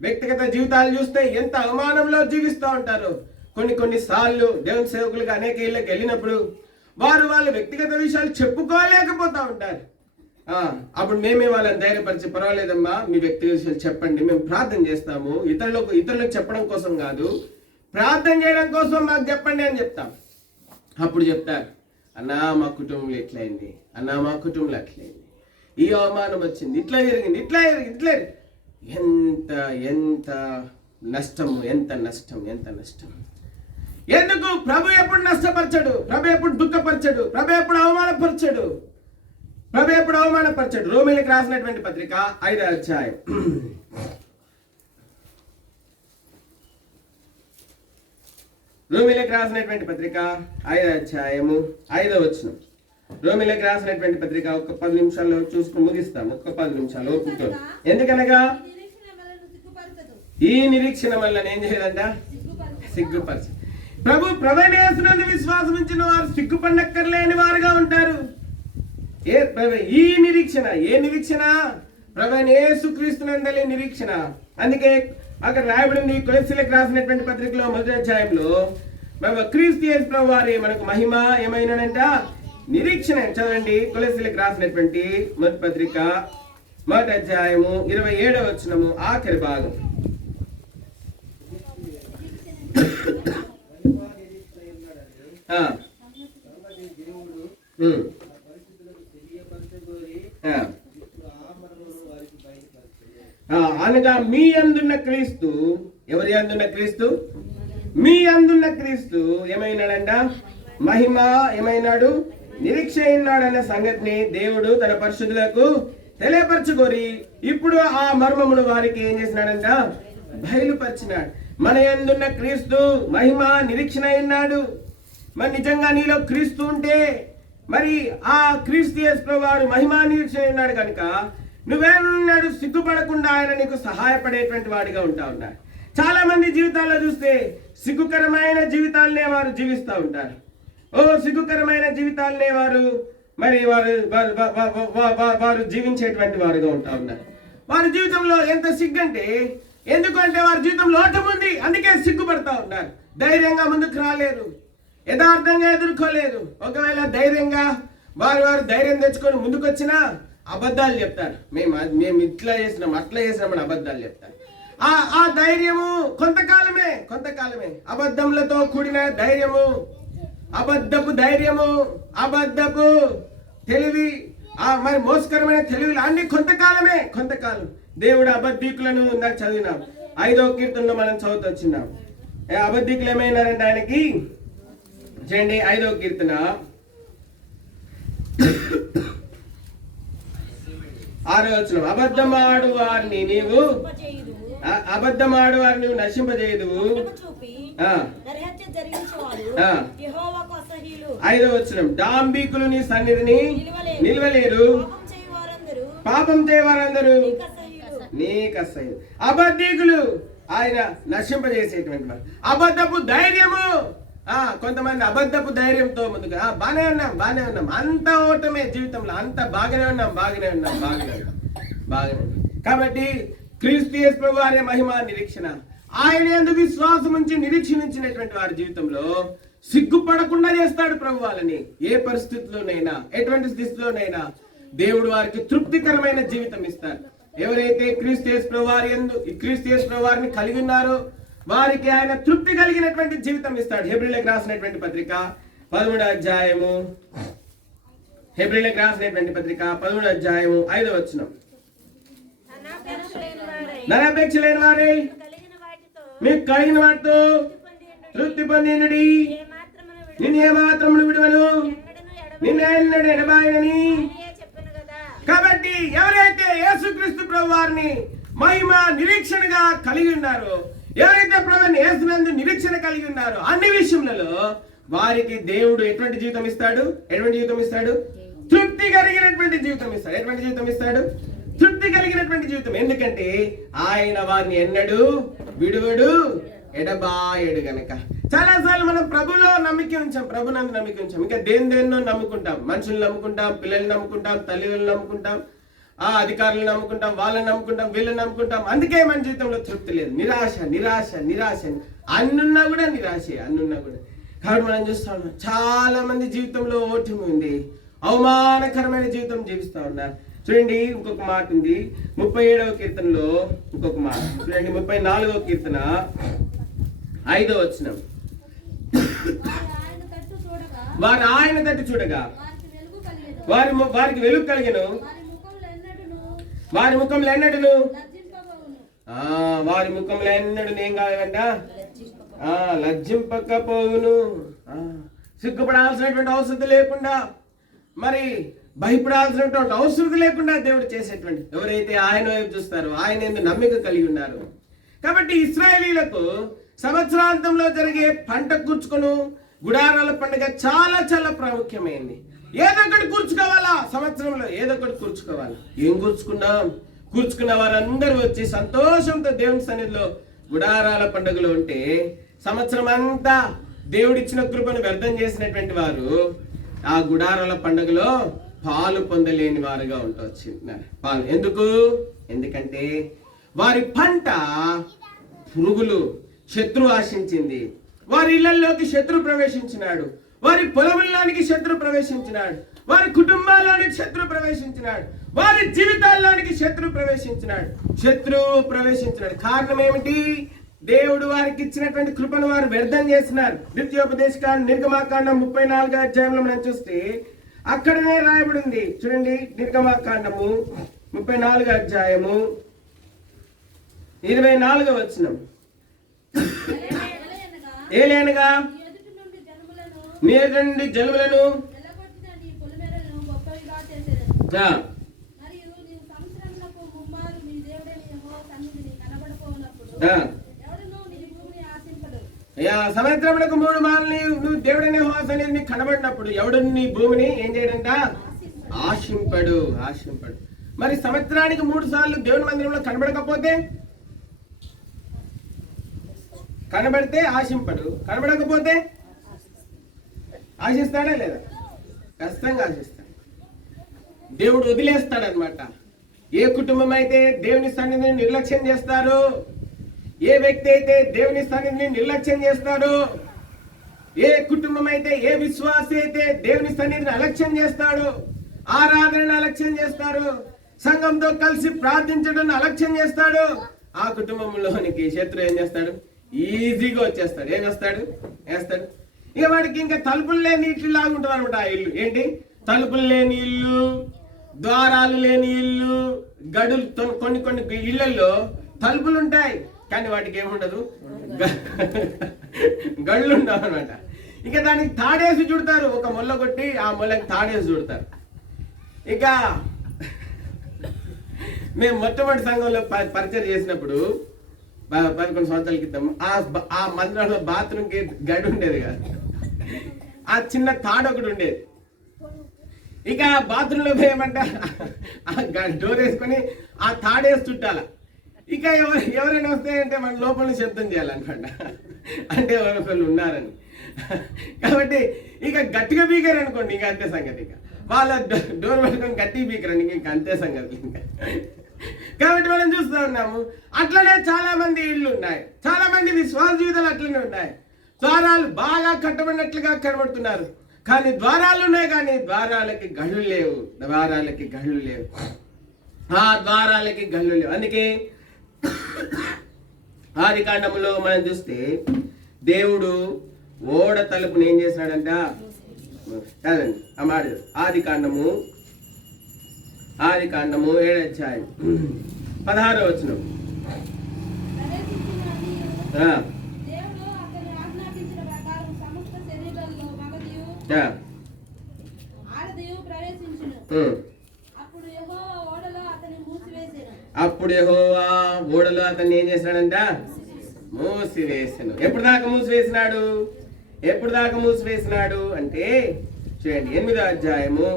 వ్యక్తిగత జీవితాలు చూస్తే ఎంత అవమానంలో జీవిస్తూ ఉంటారు. కొన్ని సార్లు దేవుని సేవకులుగా అనేక ఇళ్ళకి వెళ్ళినప్పుడు వాళ్ళ వ్యక్తిగత విషయాలు చెప్పుకోలేకపోతా ఉంటారు. అప్పుడు మేమే వాళ్ళని ధైర్యపరిచి, పర్వాలేదమ్మా మీ వ్యక్తిగత విషయాలు చెప్పండి, మేము ప్రార్థన చేస్తాము, ఇతరులకు చెప్పడం కోసం కాదు, ప్రార్థన చేయడం కోసం మాకు చెప్పండి అని చెప్తాం. అప్పుడు చెప్తారు, అన్నా మా కుటుంబంలో ఇట్లయింది, అన్నా మా కుటుంబంలో అట్లయింది, ఈ అవమానం వచ్చింది, ఇట్లా జరిగింది. ఎంత నష్టము, ఎంత నష్టం. ఎందుకు? ప్రభు ఎప్పుడు నష్టపరచడు, ప్రభు ఎప్పుడు దుఃఖపరచడు, ప్రభు ఎప్పుడు అవమానపరచడు. రోమీయులకు రాసినటువంటి పత్రిక 5వ అధ్యాయం. రోమీయులకు రాసినటువంటి పత్రిక 5వ అధ్యాయము 5వ వచనం. రోమీయులకు రాసినటువంటి పత్రిక ఒక 10 నిమిషాల్లో చూసుకుని ముగిస్తాం. ఒక 10 నిమిషాలు ఓపికతో. ఎందుకనగా ఈ నిరీక్షణ వల్ల ఏం చేయాలంట? సిగ్గుపరచ. ప్రభువైన యేసునందు విశ్వాసం ఉంచిన వారు సిగ్గుపడనక్కర్లేని వారుగా ఉంటారు. ఈ నిరీక్షణ, ఏ నిరీక్షణ? ప్రభువైన యేసుక్రీస్తునందలి నిరీక్షణ. అందుకే అక్కడ రాయబడింది కొలస్సీలకు రాసినటువంటి పత్రికలో 1వ అధ్యాయంలో క్రీస్తు యేసు ప్రభు వారి మనకు మహిమ ఏమైనాడంట? నిరీక్షణ. చదవండి, కొలస్సీలకు రాసినటువంటి మొదటి పత్రిక 1వ అధ్యాయము 27వ వచనము ఆఖరి భాగం. అనగా మీ అందున్న క్రీస్తు, ఎవరి అందున్న క్రీస్తు? మీ అందున్న క్రీస్తు ఏమైనాడంట? మహిమ ఏమైనాడు? నిరీక్ష అయినాడన్న సంగతిని దేవుడు తన పరిశుద్ధులకు తెలియపరచుకోరి ఇప్పుడు ఆ మర్మమును వారికి ఏం చేసినాడంట, బయలుపరిచినాడు. మన యందున్న క్రీస్తు మహిమ నిరీక్షణ ఉన్నాడు. మరి నిజంగా నీలో క్రీస్తు ఉంటే మరి ఆ క్రీస్తు యేసు ప్రభువారు మహిమా నిరీక్షణ ఉన్నాడు కనుక నువ్వెన్నడూ సిగ్గుపడకుండా ఆయన నీకు సహాయపడేటువంటి వాడిగా ఉంటా ఉన్నాడు. చాలా మంది జీవితాల్లో చూస్తే సిగ్గుకరమైన జీవితాలనే వారు జీవిస్తూ ఉంటారు. సిగ్గుకరమైన జీవితాలనే వారు మరి వారు జీవించేటువంటి వారుగా ఉంటా ఉన్నారు. వారి జీవితంలో ఎంత సిగ్గంటే, ఎందుకంటే వారి జీవితంలో ఓటమి ఉంది, అందుకే సిగ్గుపడతా ఉన్నారు. ధైర్యంగా ముందుకు రాలేరు, యథార్థంగా ఎదుర్కోలేరు. ఒకవేళ ధైర్యంగా వారు ధైర్యం తెచ్చుకొని ముందుకు వచ్చినా అబద్ధాలు చెప్తారు. మేము ఇట్లా చేసినాం అట్లా చేసినామని అబద్ధాలు చెప్తారు. ఆ ధైర్యము కొంతకాలమే. అబద్ధములతో కూడిన ధైర్యము, అబద్ధపు ధైర్యము, అబద్ధపు తెలివి, మరి మోసకరమైన తెలివిలు అన్ని కొంతకాలం. దేవుడు అబద్ధీకులను ఇందాక చదివినాం. 5వ కీర్తనలో మనం చదువుతూ వచ్చినాం. అబద్ధీకులు ఏమైనారంటే ఆయనకి చూడండి 5వ కీర్తన 6వ వచనం. అబద్ధమాడు వారిని నీవు నశింపజేయుదువు. 5వ వచనం. డాంబికులు నీ సన్నిధిని నిలవలేరు, పాపం చేయవారందరూ నీకు అసహ్యులు. అబద్ధీకులు ఆయన నశింపజేసేటువంటి వారు. అబద్ధపు ధైర్యము, కొంతమంది అబద్ధపు ధైర్యంతో ముందుగా బాగానే ఉన్నాం అంత ఓటమే జీవితంలో, అంత బాగానే ఉన్నాం. కాబట్టి క్రీస్తు యేసు ప్రభువు అనే మహిమ నిరీక్షణ, ఆయన యందు విశ్వాసం ఉంచి నిరీక్షించినటువంటి వారి జీవితంలో సిగ్గుపడకుండా చేస్తాడు ప్రభు వాళ్ళని. ఏ పరిస్థితిలోనైనా, ఎటువంటి స్థితిలోనైనా దేవుడు వారికి తృప్తికరమైన జీవితం ఇస్తారు. ఎవరైతే క్రీస్తు యేసు ప్రభువు వారిని కలిగి ఉన్నారో వారికి ఆయన తృప్తి కలిగినటువంటి జీవితం ఇస్తాడు. హెబ్రీయులకు రాసినటువంటి పత్రిక 13వ అధ్యాయము 5వ వచనం. ధనాపేక్ష లేని వారే మీకు కలిగిన వాటితో తృప్తి పొందినడి, నిన్ను ఏమాత్రమును విడువను, నిన్ను ఎడబాయనని. కాబట్టి ఎవరైతే యేసుక్రీస్తు ప్రభు వారిని మహిమ నిరీక్షణగా కలిగి ఉన్నారో, ఎవరైతే ప్రభువుని యేసునందు నిరీక్షణ కలిగి ఉన్నారో అన్ని విషయములలో వారికి దేవుడు ఎటువంటి జీవితం ఇస్తాడు? తృప్తి కలిగినటువంటి జీవితం ఇస్తాడు. ఎటువంటి జీవితం ఇస్తాడు? తృప్తి కలిగినటువంటి జీవితం. ఎందుకంటే ఆయన వారిని ఎన్నడూ విడువడు, ఎడబాయడు గనక. చాలాసార్లు మనం ప్రభునందు నమ్మిక ఉంచాం. ఇంకా దేన్నో నమ్ముకుంటాం. మనుషులు నమ్ముకుంటాం, పిల్లల్ని నమ్ముకుంటాం, తల్లిదండ్రులు నమ్ముకుంటాం, అధికారులను నమ్ముకుంటాం, వాళ్ళని నమ్ముకుంటాం, వీళ్ళని నమ్ముకుంటాం. అందుకే మన జీవితంలో తృప్తి లేదు. నిరాశ అన్నున్నా కూడా నిరాశే. కాబట్టి మనం చూస్తా ఉన్నాం చాలా మంది జీవితంలో ఓటమి ఉంది, అవమానకరమైన జీవితం జీవిస్తా ఉన్నారు. చూడండి ఇంకొక మాట ఉంది 37వ కీర్తనలో, ఇంకొక మాట చూడండి 34వ కీర్తన 5వ వచనం. వారు ఆయన తట్టు చూడగా వారికి వెలుగు కలిగెను, వారి ముఖంలో ఎన్నడును ఏం కాదంట, లజ్జింపకపోవును. సిగ్గుపడాల్సినటువంటి అవసరం లేకుండా, మరి భయపడాల్సినటువంటి అవసరం లేకుండా దేవుడు చేసేటువంటి ఎవరైతే ఆయన వైపు చూస్తారో, ఆయన ఎందుకు నమ్మిక కలిగి ఉన్నారు. కాబట్టి ఇశ్రాయేలీలకు సంవత్సరాంతంలో జరిగే పంట కూర్చుకొను గుడారాల పండుగ చాలా చాలా ప్రాముఖ్యమైనది. ఏదో ఒకటి కూర్చుకోవాలా, సంవత్సరంలో ఏదో ఒకటి కూర్చుకోవాలి. ఏం కూర్చుకున్న వారందరూ వచ్చి సంతోషంతో దేవుని సన్నిధిలో గుడారాల పండుగలో ఉంటే, సంవత్సరం అంతా దేవుడిచ్చిన కృపను వ్యర్థం చేసినటువంటి వారు ఆ గుడారాల పండుగలో పాలు పొందలేని వారుగా ఉంటారు. ఎందుకంటే వారి పంట పురుగులు, శత్రు ఆశించింది. వారి ఇళ్లలోకి శత్రు ప్రవేశించినాడు, వారి పొలంలోనికి శత్రు ప్రవేశించినాడు, వారి కుటుంబాల్లోనికి శత్రు ప్రవేశించినాడు, వారి జీవితాల్లోనికి శత్రు ప్రవేశించినాడు. కారణం ఏమిటి? దేవుడు వారికి ఇచ్చినటువంటి కృపను వారు వ్యర్థం చేసినారు. ద్వితీయోపదేశకాండం నిర్గమాకాండం 34వ అధ్యాయంలో మనం చూస్తే అక్కడనే రాయబడింది. చూడండి నిర్గమాకాండము 34వ అధ్యాయము 24వ వచనం. ఏలైనగా నీ ఎదుట నుండి జనములను సంవత్సరములకు 3 మార్లు నువ్వు దేవుడనే హోస అనేది నీకు కనబడినప్పుడు ఎవడు నీ భూమిని ఏం చేయడంట? ఆశింపడు. మరి సంవత్సరానికి 3 సార్లు దేవుని మందిరంలో కనబడకపోతే, కనబడితే ఆశింపడు, కనబడకపోతే ఆశిస్తాడా లేదా? ఖచ్చితంగా ఆశిస్తాడు. దేవుడు వదిలేస్తాడనమాట. ఏ కుటుంబం అయితే దేవుని సన్నిధిని నిర్లక్ష్యం చేస్తారో, ఏ వ్యక్తి అయితే దేవుని సన్నిధిని నిర్లక్ష్యం చేస్తాడో, ఏ కుటుంబం అయితే, ఏ విశ్వాసి అయితే దేవుని సన్నిధిని అలక్ష్యం చేస్తాడో, ఆరాధనను అలక్ష్యం చేస్తాడు, సంఘంతో కలిసి ప్రార్థించడం అలక్ష్యం చేస్తాడు, ఆ కుటుంబంలోనికి శత్రువు ఏం చేస్తాడు? ఈజీగా వచ్చేస్తాడు. ఏం చేస్తాడు? ఇక వాడికి ఇంకా తలుపులు లేని ఇల్లు లాగా ఉంటుంది అనమాట. ఆ ఇల్లు ఏంటి? తలుపులు లేని ఇల్లు, ద్వారాలు లేని ఇల్లు, గడులు. కొన్ని ఇళ్లలో తలుపులు ఉంటాయి కానీ వాటికి ఏముండదు, గళ్ళు ఉండవు అనమాట. ఇక దానికి తాడేసి చుడతారు. ఒక మొల్ల కొట్టి ఆ మొల్లకి తాడేసి చుడతారు. ఇక మేము మొట్టమొదటి సంఘంలో పరిచయం చేసినప్పుడు 11 సంవత్సరాల క్రితం ఆ మందిరంలో బాత్రూమ్కి గడి ఉండేది కాదు, ఆ చిన్న తాడు ఒకటి ఉండేది. ఇక బాత్రూంలో పోయమంటే ఆ డోర్ వేసుకొని ఆ తాడేసి చుట్టాల. ఇక ఎవరైనా వస్తాయంటే మన లోపల శబ్దం చేయాలన్నమాట, అంటే ఎవరొకళ్ళు ఉన్నారని. కాబట్టి ఇక గట్టిగా బీగారు అనుకోండి, ఇంకా అంతే సంగతి. ఇక వాళ్ళ డోర్ పట్టుకొని గట్టిగా బీకరండి, ఇంకా అంతే సంగతి. ఇంకా కాబట్టి మనం చూస్తూ ఉన్నాము. అట్లనే చాలా మంది ఇళ్ళు ఉన్నాయి, చాలా మంది విశ్వాస జీవితాలు అట్లనే ఉన్నాయి. ద్వారాలు బాగా కట్టబడినట్లుగా కనబడుతున్నారు, కానీ ద్వారాలు ఉన్నాయి కానీ ద్వారాలకి గళ్ళు లేవు. ఆ ద్వారాలకి గళ్ళు లేవు. అందుకే ఆదికాండములో మనం చూస్తే దేవుడు ఓడ తలుపుని ఏం చేసినాడంట? కాదండి, ఆ మాట ఆదికాండము 7వ అధ్యాయం 16వ వచనం. అప్పుడు యెహోవా ఓడలో అతన్ని ఏం చేసినాడంట? మూసివేసాను. ఎప్పుడు దాకా మూసివేసినాడు అంటే చూడండి, 8వ అధ్యాయము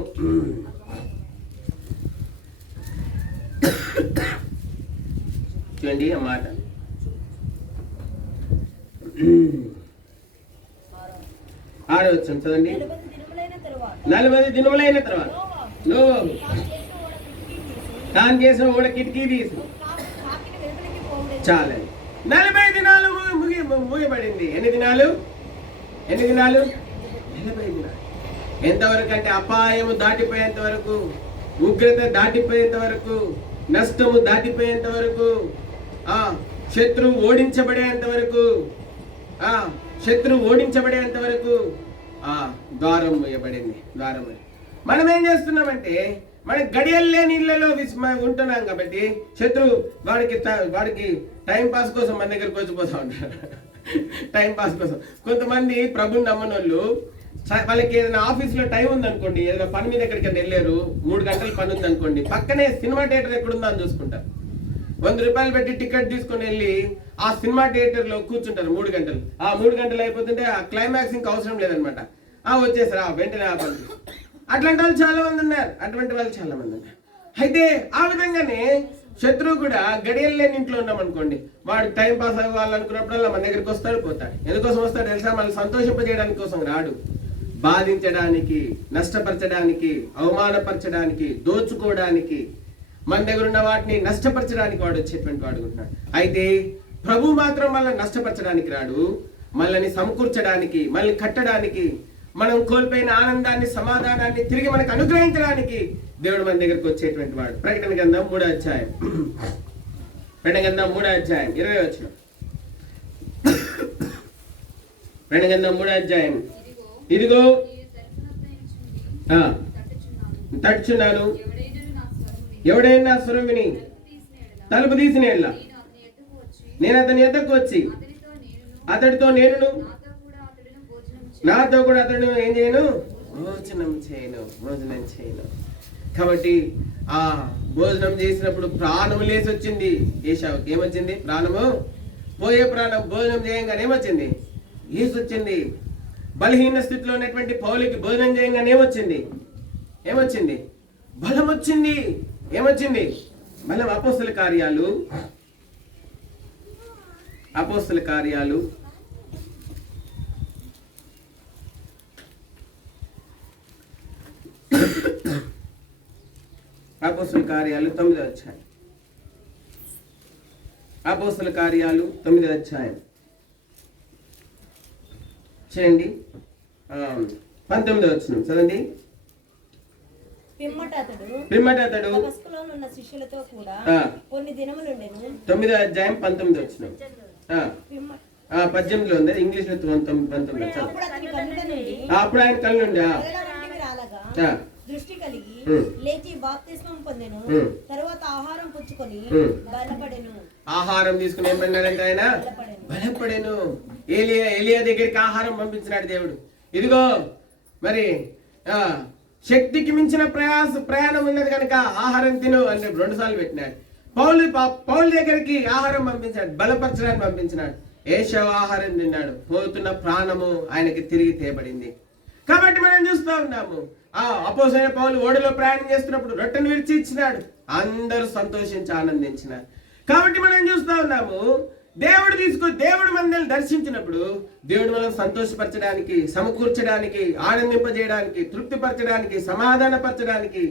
చూడండి ఆ మాట. 6వ వచనం చదవండి. 40 దినములైన తర్వాత నోవహు తాను చేసిన ఓడ కిటికీ తీసి చాలండి. 40 దినాలు మూయబడింది. ఎన్ని దినాలు? 40 దినాలు. ఎంతవరకు అంటే అపాయము దాటిపోయేంత వరకు, ఉగ్రత దాటిపోయేంత వరకు, నష్టము దాటిపోయేంత వరకు, శత్రువు ఓడించబడేంత వరకు ద్వారం మూయబడింది. మనం ఏం చేస్తున్నామంటే మన గడియలు లేని ఇళ్లలో ఉంటున్నాం కాబట్టి శత్రువు వాడికి టైం పాస్ కోసం మన దగ్గరకు వచ్చిపోతా ఉంటారు. టైం పాస్ కోసం. కొంతమంది ప్రభుని నమ్మనోళ్ళు వాళ్ళకి ఏదైనా ఆఫీస్లో టైం ఉందనుకోండి, ఏదైనా పని మీద ఎక్కడికైనా వెళ్ళారు, 3 గంటల పని ఉందనుకోండి, పక్కనే సినిమా థియేటర్ ఎక్కడుందో అని చూసుకుంటారు. 100 రూపాయలు పెట్టి టికెట్ తీసుకొని వెళ్ళి ఆ సినిమా థియేటర్లో కూర్చుంటారు 3 గంటలు. ఆ 3 గంటలు అయిపోతుంటే ఆ క్లైమాక్స్ ఇంకా అవసరం లేదనమాట. వచ్చేసారు వెంటనే ఆ పని. అటువంటి వాళ్ళు చాలా మంది ఉన్నారు. అయితే ఆ విధంగానే శత్రువు కూడా గడియలు లేని ఇంట్లో ఉన్నాం అనుకోండి, వాడు టైం పాస్ అవ్వాలనుకున్నప్పుడల్లా మన దగ్గరికి వస్తాడు, పోతాడు. ఎందుకోసం వస్తాడు తెలుసా? మనల్ని సంతోషింపజేయడానికి కోసం రాడు. బాధించడానికి, నష్టపరచడానికి, అవమానపరచడానికి, దోచుకోవడానికి, మన దగ్గర ఉన్న వాటిని నష్టపరచడానికి వాడు వచ్చేటువంటి వాడుకుంటున్నాడు. అయితే ప్రభు మాత్రం మనల్ని నష్టపరచడానికి రాడు, మనల్ని సమకూర్చడానికి, మనల్ని కట్టడానికి, మనం కోల్పోయిన ఆనందాన్ని, సమాధానాన్ని తిరిగి మనకు అనుగ్రహించడానికి దేవుడు మన దగ్గరకు వచ్చేటువంటి వాడు. ప్రకటన గ్రంథం 3వ అధ్యాయం 20వ వచనం. ప్రకటన గ్రంథం 3వ అధ్యాయం. ఇదిగో తట్టుచున్నాను, ఎవడైనా నా స్వరం విని తలుపు తీసిన ఎడల నేను అతని యొద్దకు వచ్చి అతడితో నేనును, నాతో కూడా అతడు ఏం చేయను? భోజనం చేయను. కాబట్టి ఆ భోజనం చేసినప్పుడు ప్రాణము లేచి వచ్చింది. ఏశావుకి ఏమొచ్చింది? ప్రాణము పోయే ప్రాణం భోజనం చేయంగానే ఏమొచ్చింది? యేసు వచ్చింది. బలహీన స్థితిలో ఉన్నటువంటి పౌలుకి భోజనం చేయంగానే ఏమొచ్చింది? బలం వచ్చింది. ఏమొచ్చింది? బలం. అపోస్తల కార్యాలు 9వ అధ్యాయం. అపోస్తల కార్యాలు 9వ అధ్యాయం చేయండి. 19వ వచనం చదండి. పిమ్మట అతడు దమస్కులోనున్న శిష్యులతో కూడా కొన్ని దినములుండెను. 9వ అధ్యాయం 19వ వచనం. 18లో ఉంది, ఇంగ్లీష్ లో 19. అప్పుడు ఆయన కళ్ళు నుండి దృష్టి కలిగి లేచి బాప్తిస్మం పొందెను. తరువాత ఆహారం పుచ్చుకొని బలపడెను. ఆహారం తీసుకుని ఏం పడినాడంటే ఆయన బలపడెను. ఏలియా దగ్గరికి ఆహారం పంపించినాడు దేవుడు. ఇదిగో మరి శక్తికి మించిన ప్రయాణం ఉన్నది కనుక ఆహారం తిను అంటే 2 సార్లు పెట్టినాడు. పౌలు దగ్గరికి ఆహారం పంపించాడు, బలపరచడానికి పంపించినాడు. ఏషవ ఆహారం తిన్నాడు, పోతున్న ప్రాణము ఆయనకి తిరిగి తేబడింది. కాబట్టి మనం చూస్తూ ఉన్నాము, అపోస్తలుడైన పౌలు ఓడలో ప్రయాణం చేస్తున్నప్పుడు రొట్టెను విరిచి ఇచ్చినాడు, అందరూ సంతోషించి ఆనందించినారు. కాబట్టి మనం చూస్తూ ఉన్నాము, దేవుడు మనల్ని దర్శించినప్పుడు దేవుడు మనం సంతోషపరచడానికి, సమకూర్చడానికి, ఆనందింపజేయడానికి, తృప్తిపరచడానికి, సమాధానపరచడానికి,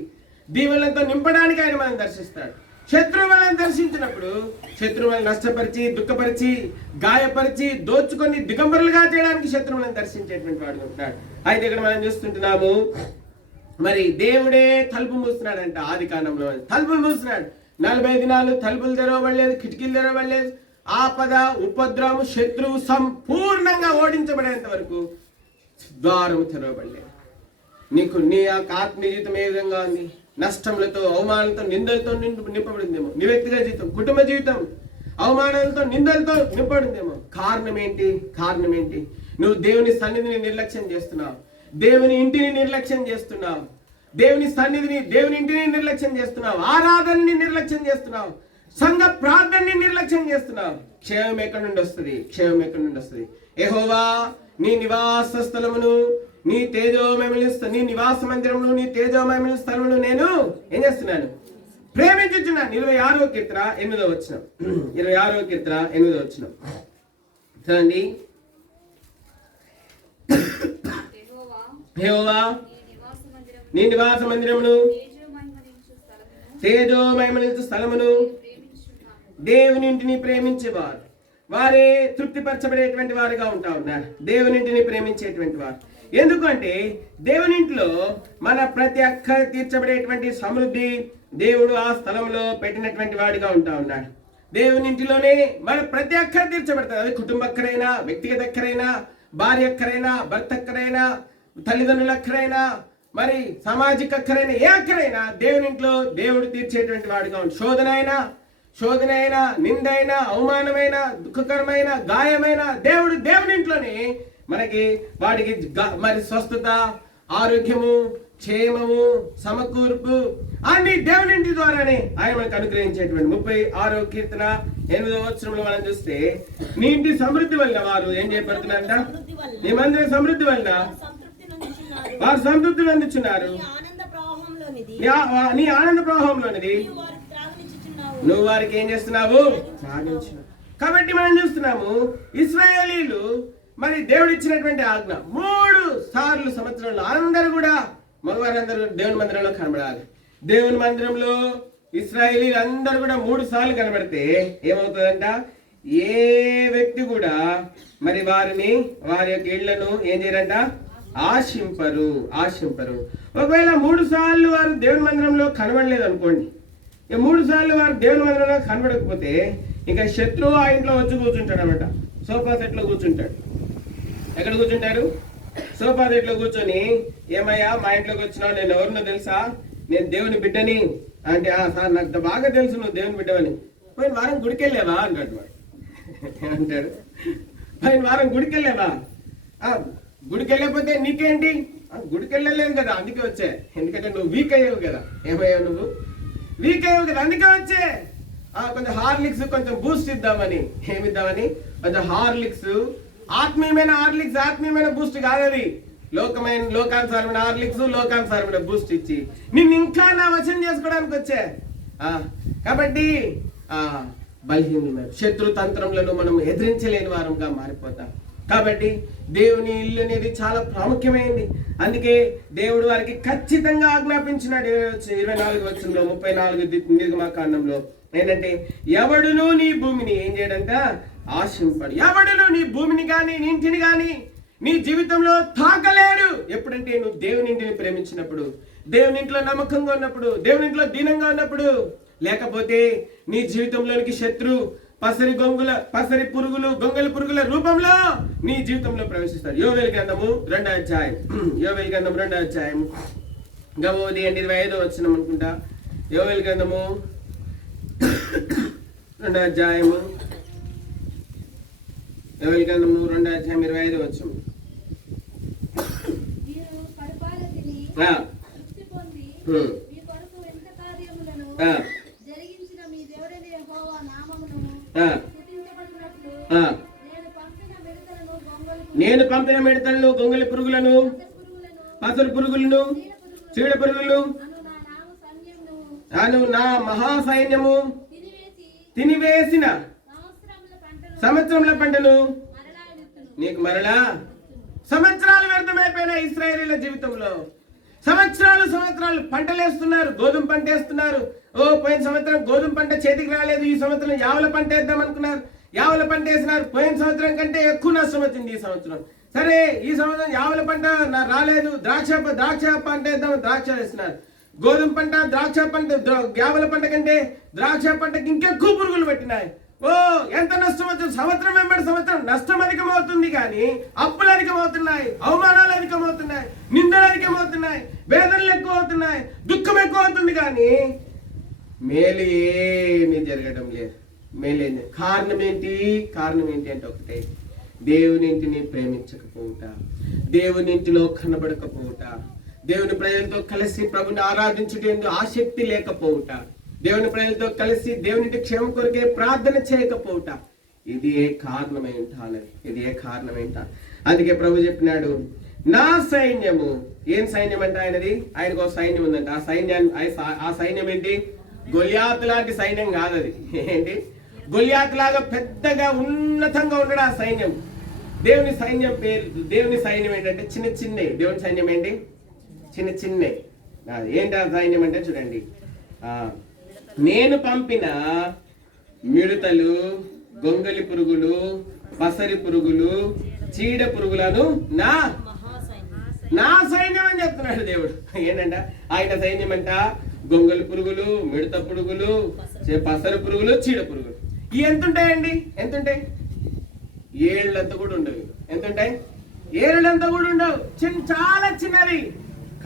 దీవెనలతో నింపడానికి ఆయన మనం దర్శిస్తాడు. శత్రువులను దర్శించినప్పుడు శత్రువులను నష్టపరిచి, దుఃఖపరిచి, గాయపరిచి, దోచుకొని దిగంబరులుగా చేయడానికి శత్రువులను దర్శించేటువంటి వాడు ఉంటాడు. అయితే ఇక్కడ మనం చూస్తుంటున్నాము, మరి దేవుడే తలుపు మూస్తున్నాడంట. ఆది కాండంలో తలుపులు మూస్తున్నాడు. 40 దినాలు తలుపులు తెరవబడలేదు, కిటికీలు తెరవబడలేదు. ఆపద, ఉపద్రవము, శత్రువు సంపూర్ణంగా ఓడించబడేంత వరకు ద్వారము తెరవబడలేదు. నీ ఆత్మీయ జీవితం ఏ విధంగా ఉంది? నష్టములతో, అవమానాలతో, నిందలతో నింపబడిందేమో. నీ వ్యక్తిగత జీవితం, కుటుంబ జీవితం అవమానాలతో, నిందలతో నింపబడిందేమో. కారణం ఏంటి? నువ్వు దేవుని సన్నిధిని నిర్లక్ష్యం చేస్తున్నావు, దేవుని ఇంటిని నిర్లక్ష్యం చేస్తున్నావు, దేవుని సన్నిధిని, దేవుని ఇంటిని నిర్లక్ష్యం చేస్తున్నావు, ఆరాధనని నిర్లక్ష్యం చేస్తున్నావు, సంఘ ప్రార్థనని నిర్లక్ష్యం చేస్తున్నావు. క్షేమం ఎక్కడి నుండి వస్తుంది? యెహోవా నీ నివాస స్థలమును, నీ నివాస మందిరమును, నీ తేజోమయమైన స్థలమును నేను ఏం చేస్తున్నాను? ప్రేమించుచున్నాను. 26వ కీర్తన 8వ వచనం. 26వ కీర్తన 8వ వచనం చూడండి. యెహోవా నీ నివాస మందిరమును, తేజోమయమైన స్థలమును, దేవుని ఇంటిని ప్రేమించేవారు వారే తృప్తిపరచబడేటువంటి వారుగా ఉంటా ఉన్నారు. దేవుని ఇంటిని ప్రేమించేటువంటి వారు. ఎందుకంటే దేవుని ఇంట్లో మన ప్రతి అక్కర తీర్చబడేటువంటి సమృద్ధి దేవుడు ఆ స్థలంలో పెట్టినటువంటి వాడిగా ఉంటా ఉన్నాడు. దేవుని ఇంటిలోనే మన ప్రతి అక్కర తీర్చబడతారు. అది కుటుంబ అక్కరైనా, వ్యక్తిగత అక్కరైనా, భార్య అక్కరైనా, భర్త అక్కరైనా, తల్లిదండ్రుల అక్కరైనా, మరి సామాజిక అక్కరైనా, ఏ అక్కరైనా దేవుని ఇంట్లో దేవుడు తీర్చేటువంటి వాడిగా ఉంటాడు. శోధనైనా, నిందైన, అవమానమైన, దుఃఖకరమైన, గాయమైన దేవుని ఇంట్లోనే మనకి వాడికి మరి స్వస్థత, ఆరోగ్యము, క్షేమము, సమకూర్పు అన్ని దేవుని ఇంటి ద్వారానే ఆయన మనకు అనుగ్రహించేటువంటి. 36వ కీర్తన 8వ వచనంలో మనం చూస్తే, నీ ఇంటి సమృద్ధి వల్ల వారు ఏం చేయబడుతున్నారంట? నీ మందిర సమృద్ధి వల్ల వారు సంతృప్తి పొందుచున్నారు. నీ ఆనంద ప్రవాహంలోనిది నువ్వు వారికి ఏం చేస్తున్నావు? కాబట్టి మనం చూస్తున్నాము, ఇశ్రాయేలీలు మరి దేవుడు ఇచ్చినటువంటి ఆజ్ఞ 3 సార్లు సంవత్సరంలో అందరూ కూడా, మగవారందరూ దేవుని మందిరంలో కనబడాలి. దేవుని మందిరంలో ఇశ్రాయేలీలు అందరూ కూడా 3 సార్లు కనబడితే ఏమవుతుందంట? ఏ వ్యక్తి కూడా మరి వారి యొక్క ఇళ్లను ఏం చేయరంట? ఆశింపరు. ఒకవేళ 3 సార్లు వారు దేవుని మందిరంలో కనబడలేదు అనుకోండి, 3 సార్లు వారు దేవుని మందిరంలో కనబడకపోతే ఇంకా శత్రువు ఆ ఇంట్లో వచ్చి కూర్చుంటాడు అనమాట. సోఫా సెట్లో కూర్చుంటాడు. ఎక్కడ కూర్చుంటాడు? సోఫా సెట్లో కూర్చొని, ఏమయ్యా మా ఇంట్లోకి వచ్చినావు, నేను ఎవరినో తెలుసా? నేను దేవుని బిడ్డని అంటే, సార్ నాకు బాగా తెలుసు నువ్వు దేవుని బిడ్డవని. పోయిన వారం గుడికి వెళ్ళావా అంటాడు వాడు. అంటాడు, పోయిన వారం గుడికి వెళ్ళావా? గుడికి వెళ్ళకపోతే నీకేంటి? గుడికి వెళ్ళలేదు కదా, అందుకే వచ్చే. ఎందుకంటే నువ్వు వీక్ అయ్యావు కదా. ఏమయ్యావు? నువ్వు వీక్ అయ్యావు కదా, అందుకే వచ్చే. కొంచెం హార్లిక్స్ కొంచెం బూస్ట్ ఇద్దామని. ఏమిద్దామని? కొంచెం హార్లిక్స్, ఆత్మీయమైన హార్లిక్స్, ఆత్మీయమైన బూస్ట్ కాదది. లోకానుసారమైన హార్లిక్స్, లోకానుసారమైన బూస్ట్ ఇచ్చి నిన్ను ఇంకా నా వశం చేసుకోవడానికి వచ్చే. కాబట్టి బలహీనమైన శత్రు తంత్రములను మనం ఎదిరించలేని వారంగా మారిపోతాం. కాబట్టి దేవుని ఇల్లు అనేది చాలా ప్రాముఖ్యమైనది. అందుకే దేవుడు వారికి ఖచ్చితంగా ఆజ్ఞాపించినాడు. 24 వచనంలో 34 నిర్గమకాండంలో ఏంటంటే, ఎవడును నీ భూమిని ఏం చేయడంట? ఆశింపడు. ఎవడును నీ భూమిని కానీ నీ ఇంటిని కానీ నీ జీవితంలో తాకలేడు. ఎప్పుడంటే నువ్వు దేవుని ఇంటిని ప్రేమించినప్పుడు, దేవుని ఇంట్లో నమ్మకంగా ఉన్నప్పుడు, దేవుని ఇంట్లో దీనంగా ఉన్నప్పుడు. లేకపోతే నీ జీవితంలోనికి శత్రు పసరి పురుగులు, గొంగలి పురుగుల రూపంలో నీ జీవితంలో ప్రవేశిస్తారు. యోవేలు గ్రంథము 2వ అధ్యాయం, యోవేలు గ్రంథం 2వ అధ్యాయం గమోది 25వ వచనం అనుకుంటా. యోవేలు గ్రంథము 2వ అధ్యాయము, యోవేలు గ్రంథము 2వ అధ్యాయం 25వ వచనం. నేను పంపిన మిడతలను, గొంగలి పురుగులను, పసరు పురుగులను, చీడ పురుగులను నా మహాసైన్యము తినివేసిన సంవత్సరముల పంటను నీకు మరలా. సంవత్సరాలు వ్యర్థమైపోయిన ఇశ్రాయేలీల జీవితంలో సంవత్సరాలు పంటలు వేస్తున్నారు, గోధుమ పంట వేస్తున్నారు. పోయిన సంవత్సరం గోధుమ పంట చేతికి రాలేదు, ఈ సంవత్సరం యావల పంట వేద్దాం అనుకున్నారు, యావల పంట వేసినారు. పోయిన సంవత్సరం కంటే ఎక్కువ నష్టం వచ్చింది ఈ సంవత్సరం. సరే, ఈ సంవత్సరం యావల పంట రాలేదు, ద్రాక్ష పంట వేద్దాం, ద్రాక్ష వేసినారు. గోధుమ పంట, ద్రాక్ష పంట, యావల పంట కంటే ద్రాక్ష పంటకి ఇంకెక్కువ పురుగులు పెట్టినాయి. ఎంత నష్టం వచ్చింది! సంవత్సరం వెంబడి సంవత్సరం నష్టం అధికమవుతుంది, కానీ అప్పులు అధికమవుతున్నాయి, అవమానాలు అధికమవుతున్నాయి, నిందలు అధికమవుతున్నాయి, వేదనలు ఎక్కువ అవుతున్నాయి, దుఃఖం ఎక్కువ అవుతుంది, కానీ మేలు ఏమీ జరగడం లేదు. మేలేంది? కారణం ఏంటి అంటే ఒకటే, దేవుని ఇంటిని ప్రేమించకపోవుట, దేవుని ఇంటిలో కనబడకపోవుట, దేవుని ప్రజలతో కలిసి ప్రభుని ఆరాధించుటేందుకు ఆసక్తి లేకపోవుట, దేవుని ప్రజలతో కలిసి దేవుని క్షేమం కొరకే ప్రార్థన చేయకపోవుట, ఇది ఏ కారణమై ఉంటాను. అందుకే ప్రభు చెప్పినాడు, నా సైన్యము. ఏం సైన్యం అంటే ఆయనది? ఆయనకు ఒక సైన్యం ఉందంట. ఆ సైన్యం ఏంటి? గొలియాతు లాంటి సైన్యం కాదు అది. ఏంటి? గొలియాతు లాగా పెద్దగా ఉన్నతంగా ఉండడు ఆ సైన్యం. దేవుని సైన్యం ఏంటంటే చిన్న. దేవుని సైన్యం ఏంటి? చిన్న. ఏంటి ఆ సైన్యం అంటే చూడండి, నేను పంపిన మిడతలు, గొంగలి పురుగులు, పసరి పురుగులు, చీడ పురుగులను నా సైన్యం అని చెప్తున్నాడు దేవుడు. ఏంటంట ఆయన సైన్యం అంట? గొంగలి పురుగులు, మిడత పురుగులు, పసరి పురుగులు, చీడ పురుగులు. ఇవి ఎంతుంటాయండి? ఏళ్ళంతా కూడా ఉండవు. ఎంతుంటాయి? ఏళ్ళంతా కూడా ఉండవు. చాలా చిన్నవి.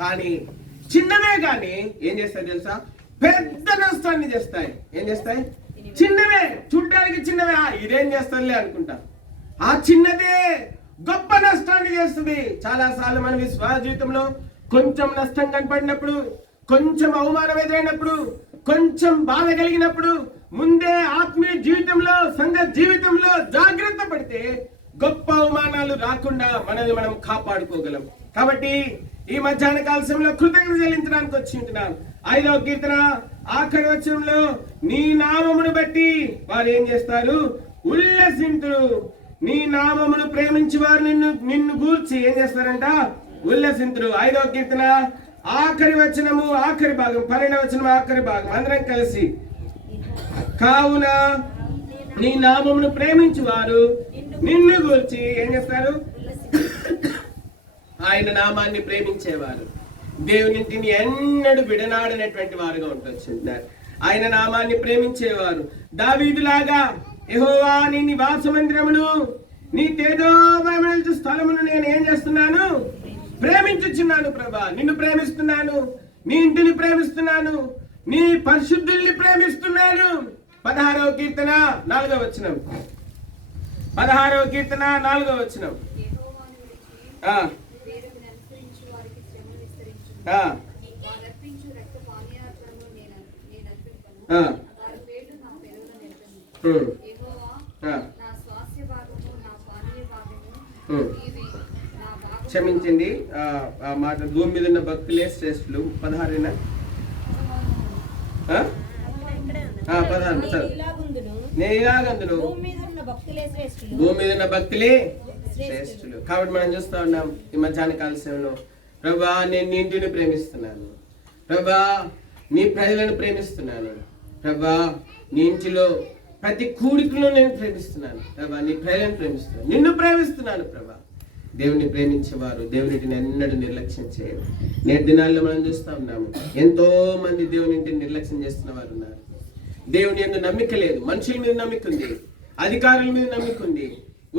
కానీ చిన్నవే, కానీ ఏం చేస్తాయి తెలుసా? పెద్ద నష్టాన్ని చేస్తాయి. ఏం చేస్తాయి? చిన్నవే, చూడ్డానికి చిన్నవే. ఇదేం చేస్తారులే అనుకుంటా. ఆ చిన్నదే గొప్ప నష్టాన్ని చేస్తుంది. చాలా సార్లు మన విశ్వాస జీవితంలో కొంచెం నష్టం కనపడినప్పుడు, కొంచెం అవమానం ఎదురైనప్పుడు, కొంచెం బాధ కలిగినప్పుడు, ముందే ఆత్మీయ జీవితంలో, సంఘ జీవితంలో జాగ్రత్త పడితే గొప్ప అవమానాలు రాకుండా మనల్ని మనం కాపాడుకోగలం. కాబట్టి ఈ మధ్యాహ్న కాల సమయంలో కృతజ్ఞత చెల్లించడానికి వచ్చి ఉంటున్నాను. 5వ కీర్తన ఆఖరి వచనంలో, నీ నామమును బట్టి వారు ఏం చేస్తారు? ఉల్లసింతురు. నీ నామమును ప్రేమించి వారు నిన్ను గూర్చి ఏం చేస్తారంట? ఉల్లసింతురు. 5వ కీర్తన ఆఖరి వచనము, ఆఖరి భాగం, 12వ వచనం ఆఖరి భాగం, అందరం కలిసి. కావున నీ నామమును ప్రేమించి వారు నిన్ను గూర్చి ఏం చేస్తారు? ఆయన నామాన్ని ప్రేమించేవారు దేవునింటిని ఎన్నడూ విడనాడనటువంటి వారుగా ఉంటున్నారు. ఆయన నామాన్ని ప్రేమించేవారు. దావీదులాగా, యెహోవా నీ నివాస మందిరమును, నీ తేజోమయమైన స్థలమును నేను ఏం చేస్తున్నాను? ప్రేమించుచున్నాను ప్రభా. నిన్ను ప్రేమిస్తున్నాను, నీ ఇంటిని ప్రేమిస్తున్నాను, నీ పరిశుద్ధుల్ని ప్రేమిస్తున్నాను. 16వ కీర్తన 4వ వచనం. 16వ కీర్తన 4వ వచనం. యెహోవా ఆ, నా స్వాస్థ్య భాగము, నా పానీయ భాగము, ఉమ్. నీవే నా భాగము. క్షమించండి, ఆ మాట భూమి మీద ఉన్న భక్తులే శ్రేష్ఠులు. 16 16 నేను ఇలాగుందును, నేను ఇలాగందును, భూమి మీద ఉన్న భక్తులే శ్రేష్ఠులు. భూమి మీద ఉన్న భక్తులే శ్రేష్ఠులు. కాబట్టి మనం చూస్తా ఉన్నాం ఈ మధ్యాహ్న కాల సమయంలో, ప్రభా నేను నీ ఇంటిని ప్రేమిస్తున్నాను, ప్రభా నీ ప్రజలను ప్రేమిస్తున్నాను, ప్రభా నీ ఇంటిలో ప్రతి కూడికలో నేను ప్రేమిస్తున్నాను, ప్రభా నీ ప్రజలను ప్రేమిస్తున్నాను, నిన్ను ప్రేమిస్తున్నాను. ప్రభా దేవుని ప్రేమించేవారు దేవునిటిని ఎన్నడూ నిర్లక్ష్యం చేయరు. నేటి దినాల్లో మనం చూస్తా ఉన్నాము ఎంతో మంది దేవుని ఇంటిని నిర్లక్ష్యం చేస్తున్న వారు ఉన్నారు. దేవుని యందు నమ్మిక లేదు, మనుషుల మీద నమ్మిక ఉంది, అధికారుల మీద నమ్మిక ఉంది,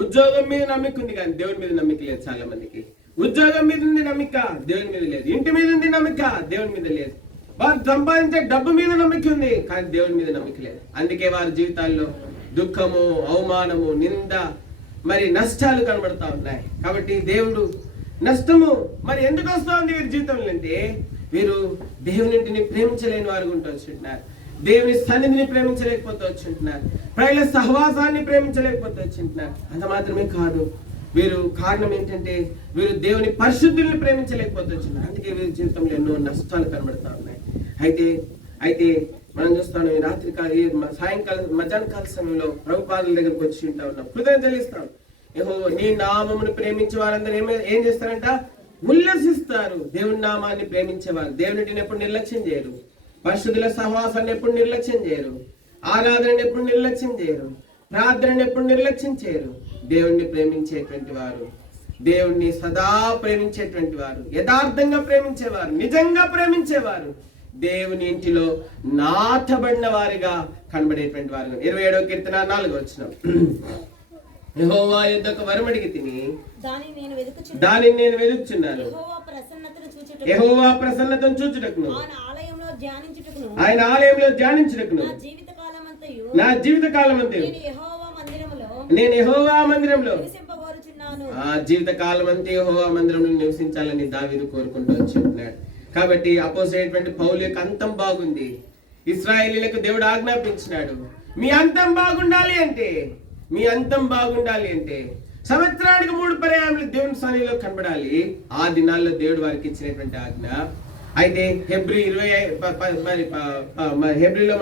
ఉద్యోగం మీద నమ్మిక ఉంది, కానీ దేవుని మీద నమ్మిక లేదు. చాలా మందికి ఉద్యోగం మీద ఉంది నమ్మిక, దేవుని మీద లేదు. ఇంటి మీద ఉంది నమ్మిక, దేవుని మీద లేదు. వారు సంపాదించే డబ్బు మీద నమ్మిక ఉంది, కానీ దేవుని మీద నమ్మిక లేదు. అందుకే వారి జీవితాల్లో దుఃఖము, అవమానము, నింద, మరి నష్టాలు కనబడతా ఉన్నాయి. కాబట్టి దేవుడు నష్టము మరి ఎందుకు వస్తా ఉంది వీరి జీవితంలో అంటే, వీరు దేవుని ఇంటిని ప్రేమించలేని వారు ఉంటూ వచ్చింటున్నారు, దేవుని సన్నిధిని ప్రేమించలేకపోతూ వచ్చింటున్నారు, ప్రజల సహవాసాన్ని ప్రేమించలేకపోతూ వచ్చింటున్నారు. అంత మాత్రమే కాదు, వీరు కారణం ఏంటంటే వీరు దేవుని పరిశుద్ధుల్ని ప్రేమించలేకపోతూ వచ్చినారు. అందుకే వీరి జీవితంలో ఎన్నో నష్టాలు కనబడతా ఉన్నాయి. అయితే మనం చూస్తాం ఈ రాత్రి సాయంకాలం మధ్యాహ్న కాల సమయంలో ప్రభుపాదుల దగ్గరకు వచ్చి ఉంటా ఉన్నాం, కృతజ్ఞతలు చెల్లిస్తాం. యెహోవా నీ నామమును ప్రేమించే వారందరూ ఏం చేస్తారంట? ఉల్లసిస్తారు. దేవుని నామాన్ని ప్రేమించేవారు దేవునిటిని ఎప్పుడు నిర్లక్ష్యం చేయరు, పరిశుద్ధుల సహవాసాన్ని ఎప్పుడు నిర్లక్ష్యం చేయరు, ఆరాధనని ఎప్పుడు నిర్లక్ష్యం చేయరు, ప్రార్థనని ఎప్పుడు నిర్లక్ష్యం చేయరు. దేవుణ్ణి ప్రేమించేటువంటి వారు, దేవుణ్ణి సదా ప్రేమించేటువంటి వారు, యథార్థంగా ప్రేమించేవారు, నిజంగా ప్రేమించేవారు, దేవుని ఇంటిలో నాటబడిన వారిగా కనబడేటువంటి వారు. 27వ కీర్తన 4వ వచనం, యెహోవా యొద్దకు వరమడిగి తిని దానిని నేను వెదుకుచున్నాను. యెహోవా ప్రసన్నతను చూచుటకును ఆయన ఆలయంలో ధ్యానించుటకును నా జీవిత కాలమంతయు నేను యెహోవా మందిరంలో ఆ జీవిత కాలమంతా యెహోవా మందిరంలో నివసించాలని దావీదు కోరుకుంటూ వచ్చున్నాడు. కాబట్టి అపోజిట్ పౌలు యొక్క అంతం బాగుంది. ఇశ్రాయేలీయులకు దేవుడు ఆజ్ఞాపించినాడు, మీ అంతం బాగుండాలి అంటే సంవత్సరానికి 3 పర్యాయములు దేవుని సన్నిధిలో కనబడాలి. ఆ దినాల్లో దేవుడు వారికి ఇచ్చినటువంటి ఆజ్ఞ. అయితే హెబ్రీలో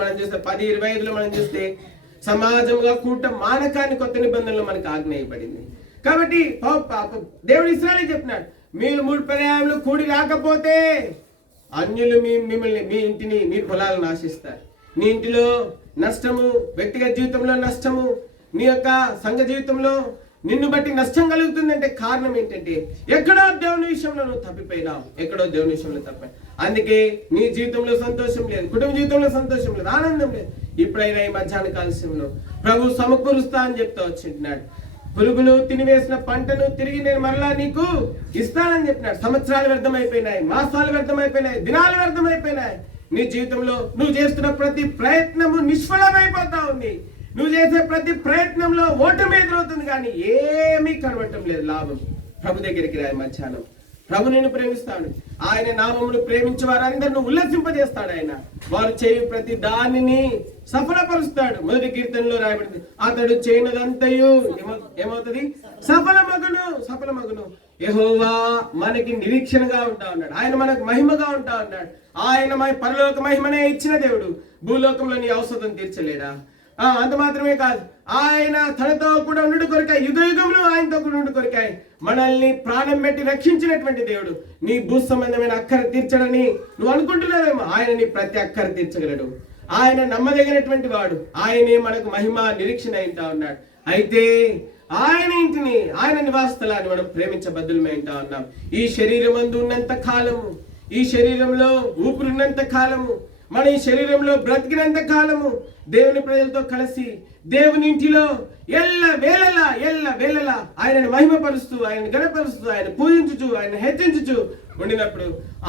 మనం చూస్తే 10:25లో మనం చూస్తే సమాజంగా కూట మానకాన్ని కొత్త నిబంధనలో మనకు ఆజ్ఞ ఇవ్వబడింది. కాబట్టి దేవుడు ఇశ్రాయేలీయులకు చెప్పినాడు, మీరు 3 పర్యాయములు కూడి రాకపోతే అన్యులు మిమ్మల్ని, మీ ఇంటిని, మీ పొలాలను నాశిస్తారు. నీ ఇంటిలో నష్టము, వ్యక్తిగత జీవితంలో నష్టము, నీ యొక్క సంఘ జీవితంలో నిన్ను బట్టి నష్టం కలుగుతుందంటే కారణం ఏంటంటే ఎక్కడో దేవుని విషయంలో నువ్వు తప్పిపోయినావు, ఎక్కడో దేవుని విషయంలో తప్పిపోయి. అందుకే నీ జీవితంలో సంతోషం లేదు, కుటుంబ జీవితంలో సంతోషం లేదు, ఆనందం లేదు. ఇప్పుడైనా ఈ మధ్యాహ్న కాలశంలో ప్రభు సమకూరుస్తా అని చెప్తా వచ్చింటున్నాడు. పురుగులు తినివేసిన పంటను తిరిగి నేను మరలా నీకు ఇస్తానని చెప్పినాడు. సంవత్సరాలు వ్యర్థమైపోయినాయి, మాసాలు వ్యర్థమైపోయినాయి, దినాలు వ్యర్థమైపోయినాయి. నీ జీవితంలో నువ్వు చేస్తున్న ప్రతి ప్రయత్నము నిష్ఫలమైపోతా ఉంది. నువ్వు చేసే ప్రతి ప్రయత్నంలో ఓటమి ఎదురవుతుంది, కానీ ఏమీ కనబడటం లేదు లాభం. ప్రభు దగ్గరికి రాయి మధ్యాహ్నం. ప్రభు నిన్ను ప్రేమిస్తాడు. ఆయన నామమును ప్రేమించే వారందరిని ఉల్లసింపజేస్తాడు. ఆయన వారు చేయు ప్రతి దానిని సఫలపరుస్తాడు. మొదటి కీర్తనలో రాయబడింది, అతడు చేయనదంతయు ఏమవుతుంది? సఫలమగును. యెహోవా మనకి నిరీక్షణగా ఉంటా ఉన్నాడు, ఆయన మనకు మహిమగా ఉంటా ఉన్నాడు. ఆయన పరలోక మహిమనే ఇచ్చిన దేవుడు భూలోకంలో నీ అవసరం తీర్చలేడా? అంత మాత్రమే కాదు, ఆయన తనతో కూడా ఉండు కొరకాయి, యుగయుగంలో ఆయనతో కూడా ఉండు కొరకాయి మనల్ని ప్రాణం పెట్టి రక్షించినటువంటి దేవుడు నీ భూ సంబంధమైన అక్కర తీర్చడని నువ్వు అనుకుంటున్నావేమో, ఆయన నీ ప్రతి అక్కర తీర్చగలడు. ఆయన నమ్మదగినటువంటి వాడు. ఆయనే మనకు మహిమ నిరీక్షణ అయింటా ఉన్నాడు. అయితే ఆయన ఇంటిని, ఆయన నివాస స్థలాన్ని మనం ప్రేమించబద్దులమే అంటా ఉన్నాం. ఈ శరీరం అందు ఉన్నంత కాలము, ఈ శరీరంలో ఊపిరిన్నంత కాలము, మన ఈ శరీరంలో బ్రతికినంత కాలము దేవుని ప్రజలతో కలిసి దేవుని ఇంటిలో ఎల్ల వేళలా ఆయనను మహిమపరుస్తూ, ఆయనను గణపరుస్తూ, ఆయన పూజించుచు, ఆయన హెచ్చించుచు ఉండినప్పుడు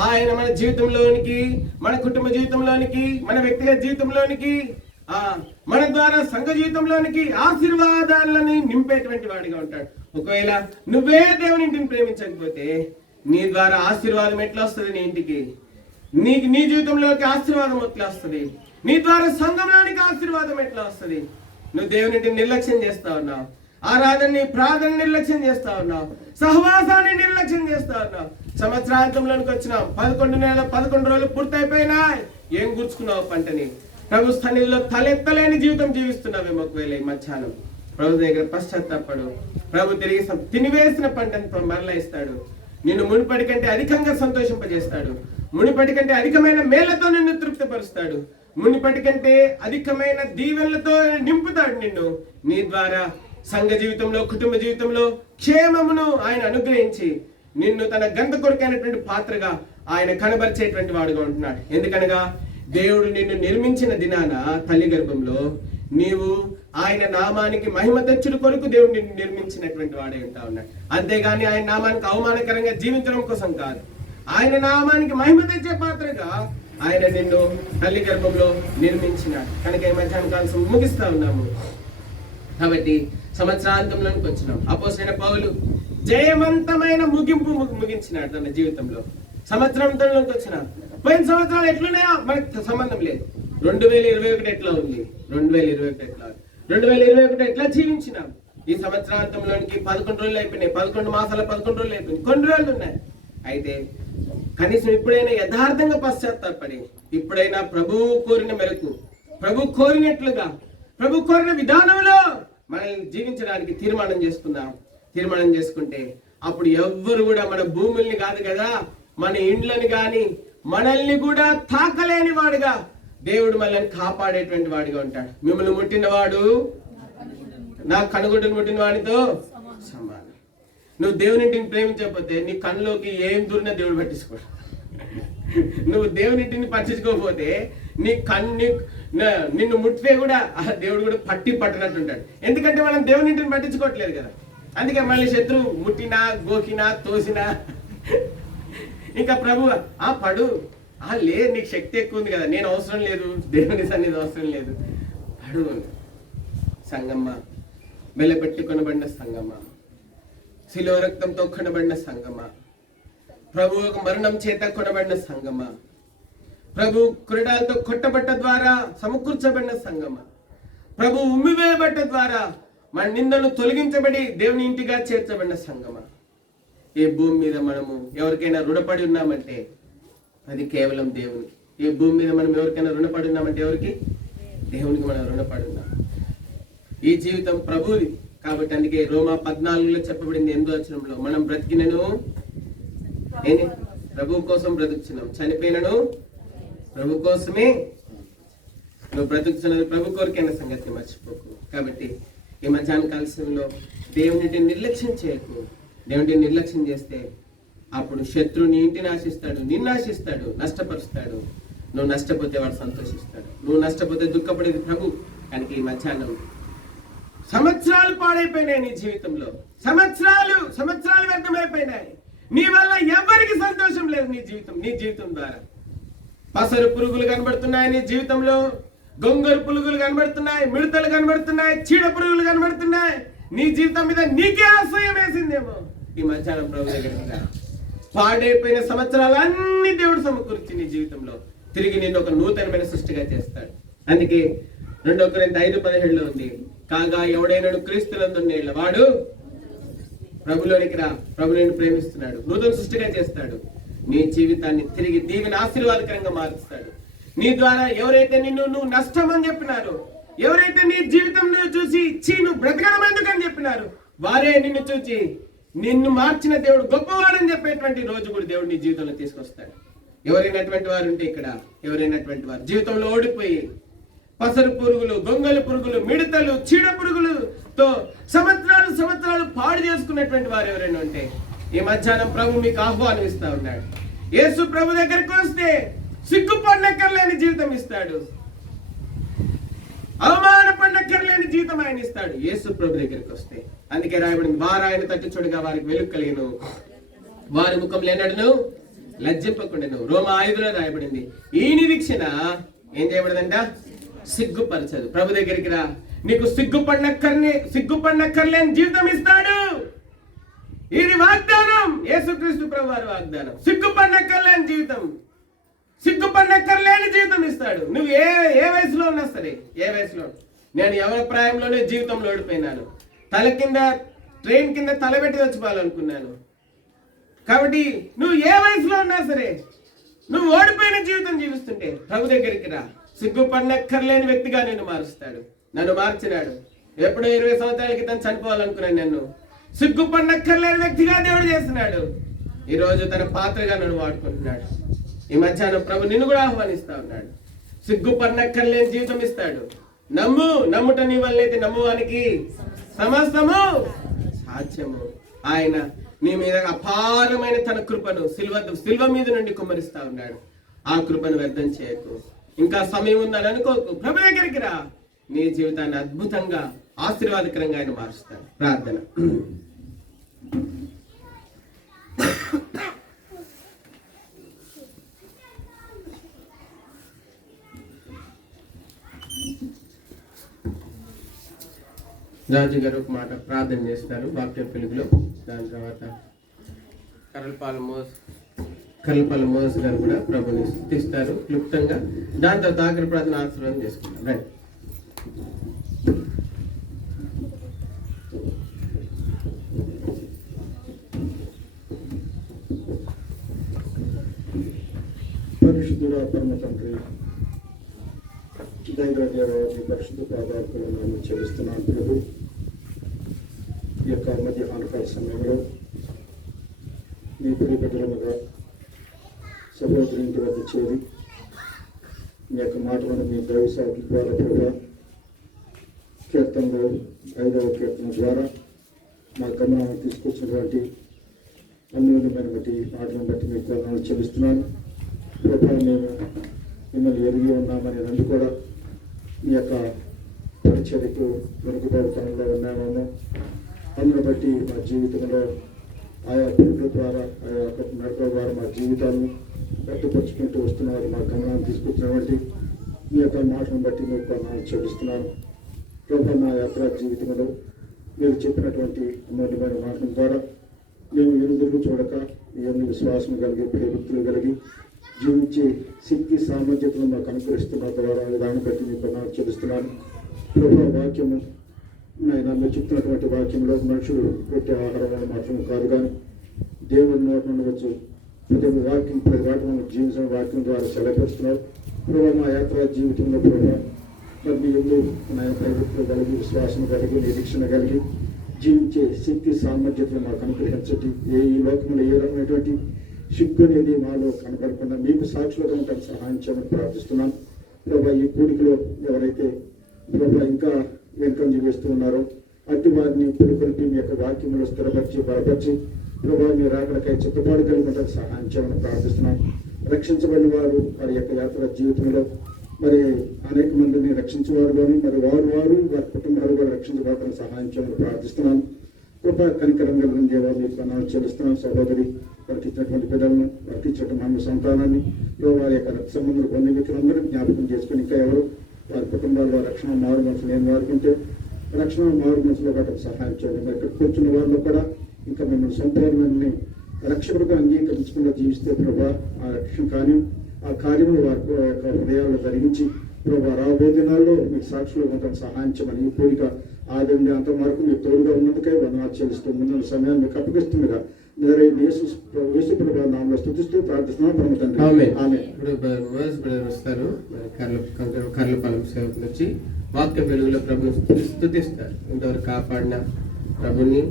ఆయన మన జీవితంలోనికి, మన కుటుంబ జీవితంలోనికి, మన వ్యక్తిగత జీవితంలోనికి, మన ద్వారా సంఘ జీవితంలోనికి ఆశీర్వాదాలని నింపేటువంటి వాడిగా ఉంటాడు. ఒకవేళ నువ్వే దేవుని ఇంటిని ప్రేమించకపోతే నీ ద్వారా ఆశీర్వాదం ఎట్లా వస్తుంది? నీ ఇంటికి, నీ జీవితంలోకి ఆశీర్వాదం ఎట్లా వస్తుంది? నీ ద్వారా సంఘంలోనికి ఆశీర్వాదం ఎట్లా వస్తుంది? నువ్వు దేవునిని నిర్లక్ష్యం చేస్తా ఉన్నావు. ఆరాధనని ప్రార్థన నిర్లక్ష్యం చేస్తా ఉన్నావు. సహవాసాన్ని నిర్లక్ష్యం చేస్తా ఉన్నావు. సంవత్సరాంతంలోనికి వచ్చినాం. 11 రోజులు పూర్తయిపోయినాయి. ఏం గుర్చుకున్నావు పంటని? ప్రభు సన్నిధిలో తలెత్తలేని జీవితం జీవిస్తున్నావేమో. ఒకవేళ ఈ మధ్యాహ్నం ప్రభు దగ్గర పశ్చాత్తాపడు. ప్రభు తిరిగి తినివేసిన పంటను మరలా ఇస్తాడు. నిన్ను మునిపటి కంటే అధికంగా సంతోషింపజేస్తాడు. మునిపటి కంటే అధికమైన మేళ్లతో నిన్ను తృప్తిపరుస్తాడు. మునిపటి కంటే అధికమైన దీవెనలతో నింపుతాడు నిన్ను. నీ ద్వారా సంఘ జీవితంలో, కుటుంబ జీవితంలో క్షేమమును ఆయన అనుగ్రహించి నిన్ను తన గంట కొరకైనటువంటి పాత్రగా ఆయన కనబరిచేటువంటి వాడుగా ఉంటున్నాడు. ఎందుకనగా దేవుడు నిన్ను నిర్మించిన దినాన తల్లి గర్భంలో నీవు ఆయన నామానికి మహిమ తెచ్చుడు కొరకు దేవుడు నిన్ను నిర్మించినటువంటి వాడే ఉంటా ఉన్నాడు. అంతేగాని ఆయన నామానికి అవమానకరంగా జీవించడం కోసం కాదు. ఆయన నామానికి మహిమ తెచ్చే పాత్రగా ఆయన నిన్ను తల్లి గర్భంలో నిర్మించినాడు. కనుక ఈ మధ్యాహ్న కాలం ముగిస్తా ఉన్నాము. కాబట్టి సంవత్సరాంతంలోకి వచ్చినాం. అపోస్తలుడైన పౌలు జయవంతమైన ముగింపు ముగించినాడు తన జీవితంలో. సంవత్సరాంతంలోకి వచ్చినాం. పోయిన సంవత్సరాలు ఎట్లున్నాయో మనకు సంబంధం లేదు. 2021 ఎట్లా ఉంది, 2021 ఎట్లా, 2021 ఎట్లా జీవించినాం. ఈ సంవత్సరాంతంలోనికి 11 రోజులు అయిపోయినాయి. 11 మాసాల 11 రోజులు అయిపోయినాయి. కొన్ని రోజులు ఉన్నాయి. అయితే కనీసం ఇప్పుడైనా యథార్థంగా పశ్చాత్తాపడి, ఇప్పుడైనా ప్రభువు కోరిన మేరకు, ప్రభు కోరినట్లుగా, ప్రభు కోరిన విధానంలో మనల్ని జీవించడానికి తీర్మానం చేసుకుందాం. తీర్మానం చేసుకుంటే అప్పుడు ఎవ్వరు కూడా మన భూముల్ని కాదు కదా, మన ఇండ్లని కానీ మనల్ని కూడా తాకలేని వాడుగా దేవుడు మనల్ని కాపాడేటువంటి వాడిగా ఉంటాడు. మిమ్మల్ని ముట్టినవాడు నా కనుగొడ్డును ముట్టిన వాడితో సమానం. నువ్వు దేవునింటిని ప్రేమించకపోతే నీ కళ్ళలోకి ఏం దూరినా దేవుడు పట్టించుకోడు. నువ్వు దేవునింటిని పట్టించుకోకపోతే నీ నిన్ను ముట్టితే కూడా ఆ దేవుడు కూడా పట్టనట్టుంటాడు. ఎందుకంటే మనం దేవునింటిని పట్టించుకోవట్లేదు కదా. అందుకే మళ్ళీ శత్రువు ముట్టినా, గోకినా, తోసినా ఇంకా ప్రభు పడు లేదు, నీకు శక్తి ఎక్కువ ఉంది కదా, నేను అవసరం లేదు, దేవుని సన్నిధి అవసరం లేదు, పడు. సంగమ్మ, వెలపెట్టి కొనబడిన సంగమ్మ, శిలువ రక్తంతో కొనబడిన సంగమ్మ, ప్రభు మరణం చేత కొనబడిన సంగమ్మ, ప్రభు క్రీడాలతో కొట్టబట్ట ద్వారా సమకూర్చబడిన సంగమ్మ, ప్రభు ఉమ్మివేయబట్ట ద్వారా మన నిందను తొలగించబడి దేవుని ఇంటిగా చేర్చబడిన సంగమ. ఈ భూమి మీద మనము ఎవరికైనా రుణపడి ఉన్నామంటే అది కేవలం దేవునికి. ఈ భూమి మీద మనం ఎవరికైనా రుణపడి ఉన్నామంటే ఎవరికి? దేవునికి మనం రుణపడి ఉన్నాం. ఈ జీవితం ప్రభుది కాబట్టి అందుకే రోమా 14లో చెప్పబడింది 8వ వచనంలో, మనం బ్రతికినను ప్రభు కోసం బ్రతుకుతున్నాం, చనిపోయినను ప్రభు కోసమే. నువ్వు బ్రతుకుతున్నది ప్రభు కోరికైన సంగతి మర్చిపోకు. కాబట్టి ఈ మధ్యాహ్న కాలంలో దేవునిని నిర్లక్ష్యం చేయకు. దేవునిని నిర్లక్ష్యం చేస్తే అప్పుడు శత్రువు నీ ఇంటిని ఆశిస్తాడు, నిన్ను ఆశిస్తాడు, నష్టపరుస్తాడు. నువ్వు నష్టపోతే వాడు సంతోషిస్తాడు, నువ్వు నష్టపోతే దుఃఖపడేది ప్రభు. కనుక ఈ మధ్యాహ్నం సంవత్సరాలు పాడైపోయినాయి నీ జీవితంలో, సంవత్సరాలు వ్యర్థమైపోయినాయి. నీ వల్ల ఎవరికి సంతోషం లేదు. నీ జీవితం ద్వారా పసరు పురుగులు కనబడుతున్నాయి నీ జీవితంలో, గొంగరు పురుగులు కనబడుతున్నాయి, మిడతలు కనబడుతున్నాయి, చీడ పురుగులు కనబడుతున్నాయి. నీ జీవితం మీద నీకే అసహ్యం వేసిందేమో. ఈ మధ్యాహ్నం ప్రభు దగ్గర పాడైపోయిన సంవత్సరాలన్నీ దేవుడు సమకూర్చి నీ జీవితంలో తిరిగి నిన్ను ఒక నూతనమైన సృష్టిగా చేస్తాడు. అందుకే 2 కొరింథీ 5:17లో ఉంది, కాగా ఎవడైనా క్రీస్తునందున్న వాడు ప్రభులోనికి రా, ప్రభు నిన్ను ప్రేమిస్తున్నాడు, నూతన సృష్టిగా చేస్తాడు. నీ జీవితాన్ని తిరిగి దీవెన ఆశీర్వాదకరంగా మారుస్తాడు. నీ ద్వారా ఎవరైతే నువ్వు నష్టం అని చెప్పినారో, ఎవరైతే నీ జీవితంలో చూసి నువ్వు బ్రతకడం ఎందుకని చెప్పినారు, వారే నిన్ను చూసి నిన్ను మార్చిన దేవుడు గొప్పవాడని చెప్పేటువంటి రోజు కూడా దేవుడు నీ జీవితంలో తీసుకొస్తాడు. ఎవరైనటువంటి వారు ఉంటే ఇక్కడ, ఎవరైనటువంటి వారు జీవితంలో ఓడిపోయి పసరు పురుగులు, గొంగళ పురుగులు, మిడతలు, చీడ పురుగులతో సంవత్సరాలు పాడు చేసుకున్నటువంటి వారు ఎవరైనా ఉంటే ఈ మధ్యాహ్నం ప్రభు మీకు ఆహ్వానం ఇస్తా ఉన్నాడు. యేసు ప్రభు దగ్గరికి వస్తే సిగ్గుపడనక్కర్లేని జీవితం ఇస్తాడు, అవమానపడనక్కర్లేని జీవితం ఆయన ఇస్తాడు యేసు ప్రభు దగ్గరికి వస్తే. అందుకే రాయబడింది, వారు ఆయన తట్టు చూడగా వారికి వెలుగు కలిగెను, వారి ముఖం లేనడును లజ్జింపకుండాను. రోమా 5లో రాయబడింది. ఈ నిరీక్షణ ఏం చేయబడదంట? సిగ్గుపరచదు. ప్రభు దగ్గరికి రా, నీకు సిగ్గుపడనక్కర్లేని జీవితం ఇస్తాడు. ఇది వాగ్దానం, యేసుక్రీస్తు ప్రభు వారి వాగ్దానం. సిగ్గుపడనక్కర్లేని జీవితం, సిగ్గుపడనక్కర్లేని జీవితం ఇస్తాడు. నువ్వు ఏ వయసులో ఉన్నా సరే, ఏ వయసులో నేను యవన ప్రాయంలోనే జీవితంలో ఓడిపోయినాను. తల కింద ట్రైన్ కింద తలబెట్టి చచ్చిపోవాలనుకున్నాను. కాబట్టి నువ్వు ఏ వయసులో ఉన్నా సరే, నువ్వు ఓడిపోయిన జీవితం జీవిస్తుంటే ప్రభు దగ్గరికి రా. సిగ్గుపడనక్కర్లేని వ్యక్తిగా నేను మారుస్తాడు. నన్ను మార్చినాడు. ఎప్పుడో 20 సంవత్సరాల క్రితం చనిపోవాలనుకున్నాను. నన్ను సిగ్గుపడనక్కర్లేని వ్యక్తిగా దేవుడు చేస్తున్నాడు. ఈరోజు తన పాత్రగా నన్ను వాడుకుంటున్నాడు. ఈ మధ్యాహ్నం ప్రభు నిన్ను కూడా ఆహ్వానిస్తా ఉన్నాడు. సిగ్గుపడనక్కర్లేని జీవితం ఇస్తాడు. నమ్ముట నీ వల్లైతే నమ్మువానికి సమస్తము సాధ్యము. ఆయన నీ మీద అపారమైన తన కృపను సిల్వ మీద నుండి కుమ్మరిస్తా ఉన్నాడు. ఆ కృపను వ్యర్థం చేయకు. ఇంకా సమయం ఉందని అనుకోకు. ప్రభు దగ్గరికి రా. నీ జీవితాన్ని అద్భుతంగా ఆశీర్వాదకరంగా ఆయన మారుస్తాడు. ప్రార్థన. రాజు గారు ఒక మాట ప్రార్థన చేస్తారు వాక్యం తెలుగులో. దాని తర్వాత కర్లపాల మోస్ గారు కూడా ప్రభుని స్తుతిస్తారు క్లుప్తంగా. దాని తర్వాత ఆఖరి ప్రార్థన ఆశీర్వాదం చేసుకుంటాం. రైట్. పరిశుద్ధుడ పరమ తండ్రి, దైవదేవాన్ని పరిశుద్ధ పాదాలను చెల్లిస్తున్నాను ప్రభు. ఈ యొక్క మధ్యాహ్నకాల సమయంలో మీ ప్రియ బిడ్డలుగా సహోదరి ఇంటి వద్ద చేరి మీ యొక్క మాటలను మీ దైవ సాధి ద్వారా ప్రభు కీర్తనలో 5వ కీర్తన ద్వారా మా గమనాన్ని తీసుకొచ్చినటువంటి అన్యోన్యమైన బట్టి మాటలను బట్టి మీకు వందనాలు చెల్లిస్తున్నాను ప్రభు. మేము మిమ్మల్ని ఎరిగి ఉన్నామని నన్ను కూడా మీ యొక్క పరిచర్యకు వెనుకబడతనంలో ఉన్నామేమో. అందును బట్టి మా జీవితంలో ఆయా పిల్లల ద్వారా ఆయా నడక ద్వారా మా జీవితాలను కట్టుపరుచుకుంటూ వస్తున్నారు. మా గమనాన్ని తీసుకొచ్చినటువంటి మీ యొక్క మాటలను బట్టి మీకు వందనాలు చెల్లిస్తున్నాను ప్రభు. మా యాత్రా జీవితంలో మీరు చెప్పినటువంటి అమూల్యమైన మాటల ద్వారా మేము ఎదురు చూడక మీ అన్ని విశ్వాసం కలిగి ప్రేమితులు కలిగి జీవించే శక్తి సామర్థ్యతను మాకు అనుకరిస్తున్న ద్వారా దాన్ని బట్టి మీకు వందనాలు చెల్లిస్తున్నాను ప్రభు. వాక్యము మీరు చెప్తున్నటువంటి వాక్యంలో మనుషులు పెట్టే ఆహారం మాత్రం కాదు, కానీ దేవుని నోటి నుండి వచ్చు ప్రతి వాక్యం జీవించిన వాక్యం ద్వారా సెలవుస్తున్నారు ప్రభు. మా యాత్రా జీవితంలో ప్రభు మరి మీ ఎందుకు నా ప్రవృత్తులు కలిగి విశ్వాసం కలిగి నిరీక్షణ కలిగి జీవించే శక్తి సామర్థ్యతను మాకు అనుగ్రహించండి. ఈ లోకంలో ఏ రకమైనటువంటి సిగ్గు అనేది మాలో కనపడకుండా మీకు సాక్షులుగా ఉంటానికి సహాయం చేయమని ప్రార్థిస్తున్నాను ప్రభు. ఈ కూడికలో ఎవరైతే ప్రభు ఇంకా వెనుకంజ వేస్తూ ఉన్నారో అట్టి వారిని పురుకొల్పి మీ యొక్క వాక్యంలో స్థిరపరిచి బలపరిచి ప్రభు మీరు అక్కడికై చిత్తపాటు కలిగి ఉండడానికి సహాయం చేయమని ప్రార్థిస్తున్నాం. రక్షించబడిన వారు వారి యొక్క యాత్ర జీవితంలో మరి అనేక మందిని రక్షించేవారుగాను మరి వారి వారి కుటుంబాలు కూడా రక్షించబడటానికి సహాయం చేయమని ప్రార్థిస్తున్నాను. కృప కనికరం కలిగిన దేవా మీకు వందనాలు చెల్లిస్తున్నాను. సహోదరి వారికి ఇచ్చినటువంటి బిడ్డలను వారికి ఇచ్చినటువంటి సంతానాన్ని వారి యొక్క రక్త సంబంధులు పొంది వ్యక్తులందరూ జ్ఞాపకం చేసుకుని ఇంకా ఎవరు వారి కుటుంబాల్లో రక్షణ మారు మనసు లేని వారికి ఉంటే రక్షణ మారు మనసులో గట్రా సహాయం చేయండి. మరి ఇక్కడ కూర్చున్న వారిలో కూడా ఇంకా మిమ్మల్ని సంపూర్ణమైన రక్షకుడుగా అంగీకరించకుండా జీవిస్తే ప్రభా ఆ రక్షణ కార్యం ఆ కార్యములు వారి యొక్క హృదయాల్లో జరిగించి ప్రభా రాబోయే దినాల్లో మీకు సాక్షులు ఉండడానికి సహాయం చేయమని ఈ కోరిక ఆది నుండి అంత వరకు మీకు తోడుగా ఉన్నందుకే వందనాలు చెల్లిస్తూ ముందున్న సమయాన్ని మీకు అప్పగిస్తుండగా యేసు ప్రభు నామములో స్తుతిస్తూ ప్రార్థిస్తున్నాం పరమ తండ్రి. ఆమేన్. ఇప్పుడు వస్తారు కర్లపాలెం సేవకులు వచ్చి వాక్య వెలుగులో ప్రభుని స్తుతిస్తారు. ఇంతవరకు కాపాడిన ప్రభుని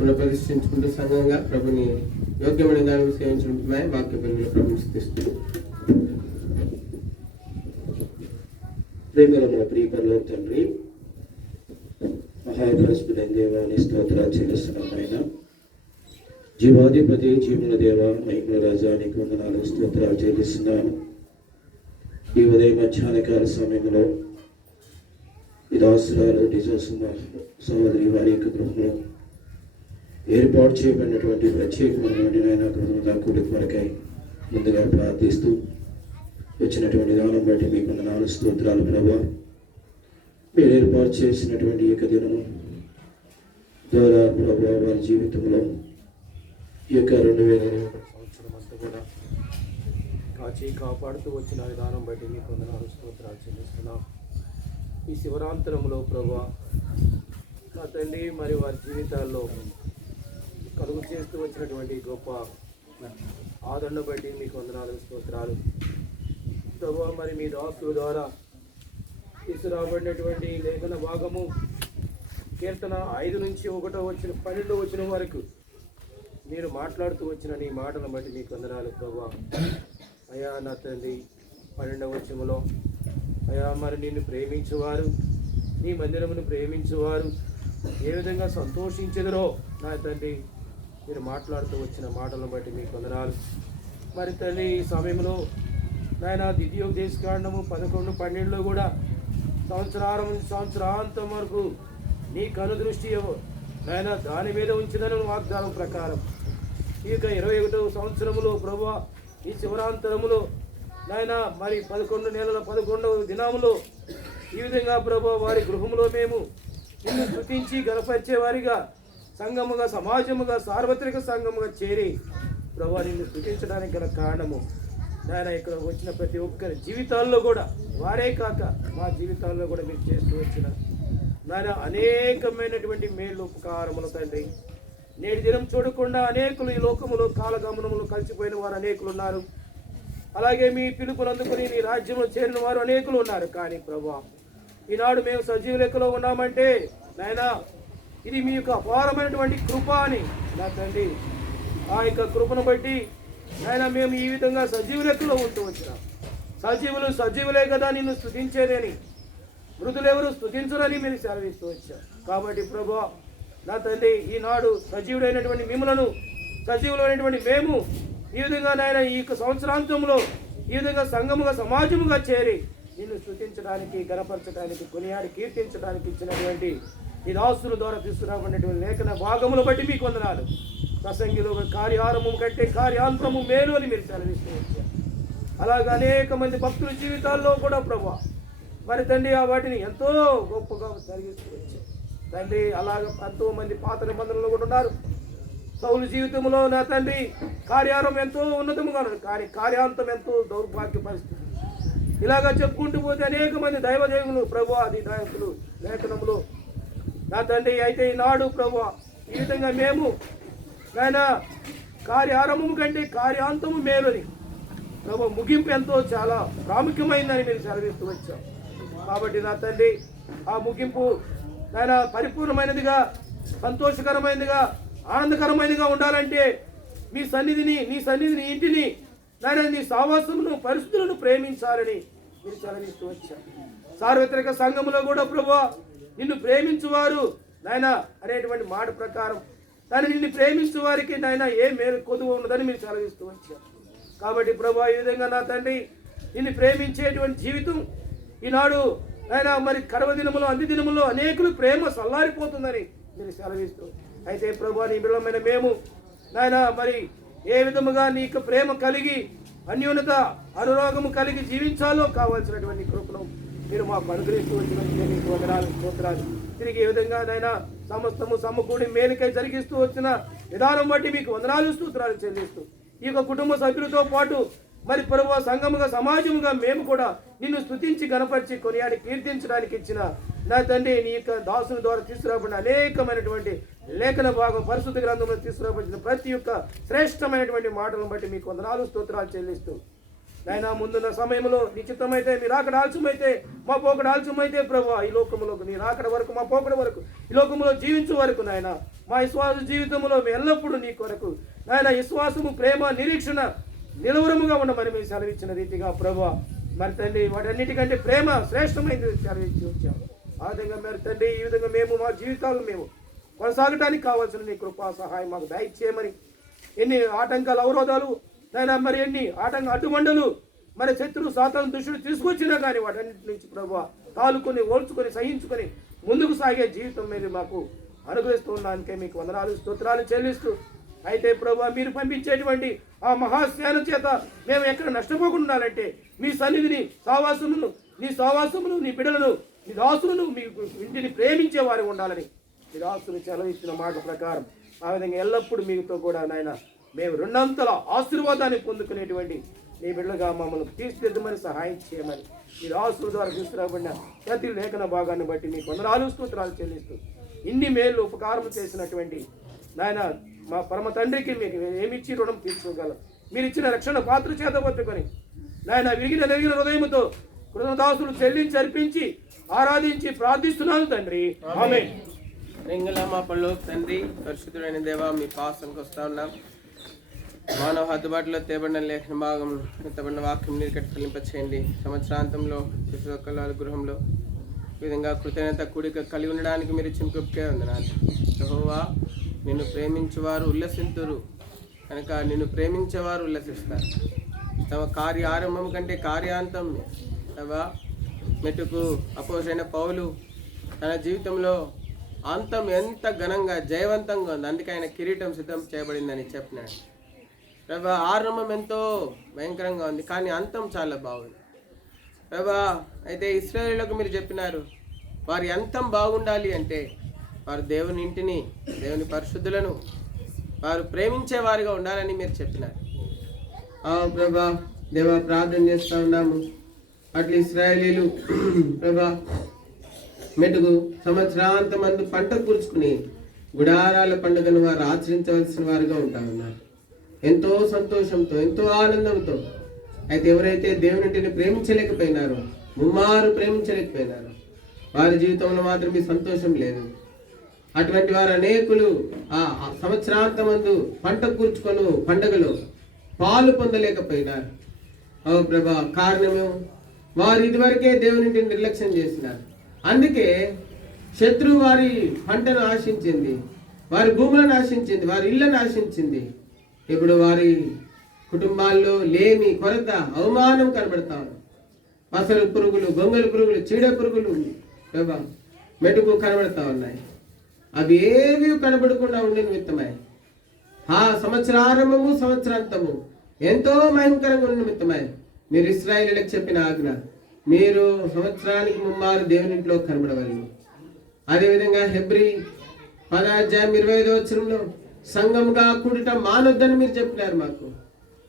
పునఃప్రతిష్ఠించుకుంటూ సంఘంగా ప్రభుని యోగ్యమైన దాన్ని సేవించుకుంటున్నాయి. వాక్య వెలుగులో ప్రభుని స్తుతిస్తారు. ప్రేమల మా ప్రియ పరలోక తండ్రి, మహాపరిశుద్ధుడైన దేవాన్ని స్తోత్రాలు చెల్లిస్తున్నాం. ఆయన జీవాధిపతి జీవుల దేవ మహిమల రాజా నీకు వందనాలు స్తోత్రాలు చెల్లిస్తున్నాను. ఈ ఉదయం మధ్యాహ్నకాల సమయంలో ఈ దాసురాలు డిజోసుమ సహోదరి వారి యొక్క గృహంలో ఏర్పాటు చేయబడినటువంటి ప్రత్యేకమైనటువంటి నాయన గృహంలో కూడిక వరకై ముందుగా ప్రార్థిస్తూ వచ్చినటువంటి దానం బట్టి మీకు వందనాలు స్తోత్రాలు ప్రభా. మీరు ఏర్పాటు చేసినటువంటి ఏక దినము ద్వారా ప్రభా వారి జీవితంలో ఈ యొక్క 2021 సంవత్సరం అంతా కూడా కాచి కాపాడుతూ వచ్చిన విధానం బట్టి మీకు వందనాలు స్తోత్రాలు చెల్లిస్తున్నాం. ఈ శివరాంతరంలో ప్రభువా నా తండ్రి మరి వారి జీవితాల్లో కలుగు చేస్తూ వచ్చినటువంటి గొప్ప ఆదరణ బట్టి మీకు వందనాలు స్తోత్రాలు ప్రభువా. మరి మీ దాసుల ద్వారా తీసుకురాబడినటువంటి లేఖన భాగము కీర్తన 5 నుంచి 1 వచ్చిన 12 వచ్చిన వరకు మీరు మాట్లాడుతూ వచ్చిన నీ మాటలను బట్టి మీకు వందనాలు ప్రభువా. అయ్యా నా తండ్రి 12వ వచనములో అయ్యా మరి నిన్ను ప్రేమించేవారు నీ మందిరమును ప్రేమించేవారు ఏ విధంగా సంతోషించెదరో నా తండ్రి మీరు మాట్లాడుతూ వచ్చిన మాటలను బట్టి మీకు వందనాలు. మరి తల్లి ఈ సమయంలో నాయన ద్వితీయోపదేశకాండము 11, 12లో కూడా సంవత్సరాంతం వరకు నీ కనుదృష్టి నాయన దాని మీద ఉంచిందని వాగ్దానం ప్రకారం ఇక 21వ సంవత్సరములో ప్రభువా ఈ శివరాంతరములో నాయన మరి 11 నెలల 11వ దినములో ఈ విధంగా ప్రభువా వారి గృహంలో మేము నిన్ను స్తుతించి గణపరిచేవారిగా సంఘముగా సమాజముగా సార్వత్రిక సంఘముగా చేరి ప్రభువా నిన్ను స్తుతించడానికి గల కారణము నాయన ఇక్కడ వచ్చిన ప్రతి ఒక్కరి జీవితాల్లో కూడా వారే కాక మా జీవితాల్లో కూడా మీరు చేస్తూ వచ్చిన నాయన అనేకమైనటువంటి మేలు ఉపకారములు తండ్రి. నేటి దినం చూడకుండా అనేకులు ఈ లోకములో కాలగమనములు కలిసిపోయిన వారు అనేకులు ఉన్నారు. అలాగే మీ పిలుపును అందుకుని మీ రాజ్యంలో చేరిన వారు అనేకులు ఉన్నారు. కానీ ప్రభువా ఈనాడు మేము సజీవ లెక్కలో ఉన్నామంటే నాయన ఇది మీ యొక్క అపారమైనటువంటి కృప అని నా తండ్రి. ఆ యొక్క కృపను బట్టి నాయన మేము ఈ విధంగా సజీవ లెక్కలో ఉంటూ వచ్చినాం. సజీవులే కదా నిన్ను స్తుతించేదని, మృతులెవరు స్తుతించరని మీరు సెలవిస్తూ వచ్చారు. కాబట్టి ప్రభువా నా తండ్రి ఈనాడు సజీవుడైనటువంటి మిమ్మలను సజీవులైనటువంటి మేము ఈ విధంగా నాయన ఈ యొక్క సంవత్సరాంతంలో ఈ విధంగా సంఘముగా సమాజముగా చేరి నిన్ను స్తుతించడానికి గణపరచడానికి కొనియాడి కీర్తించడానికి ఇచ్చినటువంటి ఈ దాసుల ద్వారా తీసుకురాబడినటువంటి లేఖన భాగములు బట్టి మీకు వందనాలు. ప్రసంగిలో కార్యారంభం కంటే కార్యాంతము మేలు అని మీరు సెలవిస్తూ వచ్చారు. అలాగే అనేక మంది భక్తుల జీవితాల్లో కూడా ప్రభువా మరి తండ్రి ఆ వాటిని ఎంతో గొప్పగా జరిగిస్తూ వచ్చారు తండ్రి. అలాగే ఎంతో మంది పాత నిబంధనలు కూడా ఉన్నారు. సౌలు జీవితంలో నా తండ్రి కార్యారంభం ఎంతో ఉన్నతముగా ఉన్నది, కానీ కార్యాంతం ఎంతో దౌర్భాగ్య పరిస్థితి. ఇలాగా చెప్పుకుంటూ పోతే అనేక మంది దైవదేవులు ప్రభువా అధినాయకులు లేఖనములు నా తండ్రి. అయితే ఈనాడు ప్రభువా ఈ విధంగా మేము ఆయన కార్యారంభము కంటే కార్యాంతము మేలుని ప్రభు ముగింపు ఎంతో చాలా ప్రాముఖ్యమైందని మీరు సెలవిస్తూ వచ్చాం. కాబట్టి నా తండ్రి ఆ ముగింపు ఆయన పరిపూర్ణమైనదిగా సంతోషకరమైనదిగా ఆనందకరమైనదిగా ఉండాలంటే నీ సన్నిధిని ఇంటిని నాయన నీ సావాసమును పరిస్థితులను ప్రేమించాలని మీరు సెలవిస్తూ వచ్చారు. సార్వత్రిక సంఘములో కూడా ప్రభువా నిన్ను ప్రేమించువారు నాయన అనేటువంటి మాట ప్రకారం దాన్ని నిన్ను ప్రేమించు వారికి నాయన ఏ మేలు కొదువు ఉన్నదని మీరు సెలవిస్తూ వచ్చారు. కాబట్టి ప్రభువా ఈ విధంగా నా తండ్రి నిన్ను ప్రేమించేటువంటి జీవితం ఈనాడు ఆయన మరి కడవ దినములో అంది దినములో అనేకులు ప్రేమ సల్లారిపోతుందని మీరు సెలవిస్తూ అయితే ప్రభువా నీ బిడ్డలమైన మేము నాయన మరి ఏ విధముగా నీకు ప్రేమ కలిగి అన్యోన్యత అనురాగము కలిగి జీవించాలో కావాల్సినటువంటి కృపను మీరు మాకు అనుగ్రహిస్తూ వచ్చినందుకే మీకు వందనాలు స్తోత్రాలు. తిరిగి ఏ విధంగా నాయన సమస్తము సమకూడి మేలుకై జరిగిస్తూ వచ్చిన విధానం బట్టి మీకు వందనాలు స్తోత్రాలు చెల్లిస్తూ ఈ యొక్క కుటుంబ సభ్యులతో పాటు మరి ప్రభువా సంఘముగా సమాజముగా మేము కూడా నిన్ను స్తుతించి గణపరిచి కొనియాడి కీర్తించడానికి ఇచ్చిన నా తండ్రి నీ యొక్క దాసుల ద్వారా తీసుకురాబడిన అనేకమైనటువంటి లేఖన భాగం పరిశుద్ధ గ్రంథంలో తీసుకురాబడిన ప్రతి ఒక్క శ్రేష్టమైనటువంటి మాటలను బట్టి మీకు వందనాలు స్తోత్రాలు చెల్లిస్తూ నాయన ముందున్న సమయంలో నిశ్చితమైతే మీరు అక్కడ ఆలస్యమైతే మా పోకడ ఆలస్యమైతే ప్రభువా ఈ లోకంలో నీ రాకడ వరకు మా పోకడ వరకు ఈ లోకంలో జీవించే వరకు నాయన మా విశ్వాస జీవితంలో మేము ఎల్లప్పుడూ నీ కొరకు నాయన విశ్వాసము ప్రేమ నిరీక్షణ నిలవరముగా ఉండమని మీరు సెలవిచ్చిన రీతిగా ప్రభువా మరి తండ్రి వాటన్నిటికంటే ప్రేమ శ్రేష్టమైనది సెలవిచ్చి వచ్చాము. ఆ విధంగా మరి తండ్రి ఈ విధంగా మేము మా జీవితాలను మేము కొనసాగడానికి కావాల్సిన నీ కృపా సహాయం మాకు దయచేయమని ఎన్ని ఆటంకాలు అవరోధాలు నాయన మరి ఎన్ని అడ్డుమండలు మరి శత్రువు సాతాను దుష్టుడు తీసుకొచ్చినా కానీ వాటన్నిటి నుంచి ప్రభువా తాలుకొని ఓల్చుకొని సహించుకొని ముందుకు సాగే జీవితం మీరు మాకు అనుగ్రహిస్తున్నానికే మీకు వందనాలు స్తోత్రాలు చెల్లిస్తూ అయితే ప్రభువా మీరు పంపించేటువంటి ఆ మహాస్నానం చేత మేము ఎక్కడ నష్టపోకుండా ఉండాలంటే మీ సన్నిధిని నీ సావాసమును నీ బిడ్డలను నీ దాసులను మీ ఇంటిని ప్రేమించే వారు ఉండాలని మీ దాసులు సెలవిచ్చిన మాట ప్రకారం ఆ విధంగా ఎల్లప్పుడూ మీతో కూడా నాయన మేము రెండంతల ఆశీర్వాదాన్ని పొందుకునేటువంటి నీ బిడ్డలుగా మమ్మల్ని తీర్చిదిద్దమని సహాయం చేయమని ఈ రాసుల ద్వారా తీసుకురాబడిన ప్రతి లేఖన భాగాన్ని బట్టి మీకు వందనాలు స్తోత్రాలు చెల్లిస్తూ ఇన్ని మేలు ఉపకారం చేసినటువంటి నాయన మా పరమ తండ్రికి మీకు ఏమిచ్చి రుణం తీర్చుకోగలం మీరు ఇచ్చిన రక్షణ పాత్ర చేత పట్టుకొని నాయన విరిగిన నెరిగిన హృదయముతో కృతదాసులు చెల్లించి అర్పించి ఆరాధించి ప్రార్థిస్తున్నాను తండ్రి ఆమేన్. రింగల మా పళ్ళు తండ్రి పరిశుద్ధుడైన దేవా మీ పాసనకు వస్తా ఉన్నాం. మానవ హద్దుబాటులో తేబడిన లేఖన భాగం తబడిన వాక్యం నీరు కట్టి ఫలింపచేయండి. సంవత్సరాంతంలో శిశుకళ గృహంలో ఈ విధంగా కృతజ్ఞత కూడిక కలిగి ఉండడానికి మీరు ఇచ్చిన కృపకే వందనాలు. యెహోవా నిన్ను ప్రేమించేవారు ఉల్లసింతురు కనుక నిన్ను ప్రేమించేవారు ఉల్లసిస్తారు. తమ కార్య ఆరంభం కంటే కార్యాంతం మెట్టుకు అపోసైన పౌలు తన జీవితంలో అంతం ఎంత ఘనంగా జయవంతంగా ఉంది, అందుకే ఆయన కిరీటం సిద్ధం చేయబడిందని చెప్పినాడు. ప్రభా ఆరంభం ఎంతో భయంకరంగా ఉంది కానీ అంతం చాలా బాగుంది. ప్రభా అయితే ఇశ్రాయేలులకు మీరు చెప్పినారు వారి అంతం బాగుండాలి అంటే వారు దేవుని ఇంటిని దేవుని పరిశుద్ధులను వారు ప్రేమించే వారిగా ఉండాలని మీరు చెప్పినారు. ప్రభా దేవా ప్రార్థన చేస్తూ ఉన్నాము. అట్లా ఇశ్రాయేలీలు ప్రభా మెటుకు సంవత్సరాంతమందు పంట కూర్చుకుని గుడారాల పండుగను వారు ఆచరించవలసిన వారుగా ఉంటా ఉన్నారు. ఎంతో సంతోషంతో ఎంతో ఆనందంతో. అయితే ఎవరైతే దేవునింటిని ప్రేమించలేకపోయినారో ముమ్మారు ప్రేమించలేకపోయినారో వారి జీవితంలో మాత్రం ఈ సంతోషం లేదు. అటువంటి వారు అనేకులు ఆ సంవత్సరాంతమందు పంట కూర్చుకొని పండుగలో పాలు పొందలేకపోయినారు. ఓ ప్రభా కారణము వారు ఇదివరకే దేవునింటిని నిర్లక్ష్యం చేసినారు. అందుకే శత్రువు వారి పంటను ఆశించింది, వారి భూములను ఆశించింది, వారి ఇళ్లను ఆశించింది. ఇప్పుడు వారి కుటుంబాల్లో లేమి కొరత అవమానం కనబడతారు. పసరు పురుగులు, గొంగలి పురుగులు, చీడ పురుగులు ప్రభా మెటుకు కనబడతా ఉన్నాయి. అవి ఏవి కనబడకుండా ఉండే నిమిత్తమై ఆ సంవత్సరారంభము సంవత్సరాంతము ఎంతో భయంకరంగా ఉన్న నిమిత్తమై మీరు ఇశ్రాయేలులకు చెప్పిన ఆజ్ఞ మీరు సంవత్సరానికి ముమ్మారు దేవునింట్లో కనబడవలను. అదేవిధంగా హెబ్రీ 10:25 సంఘంగా కూడట మానొద్దని మీరు చెప్పినారు మాకు.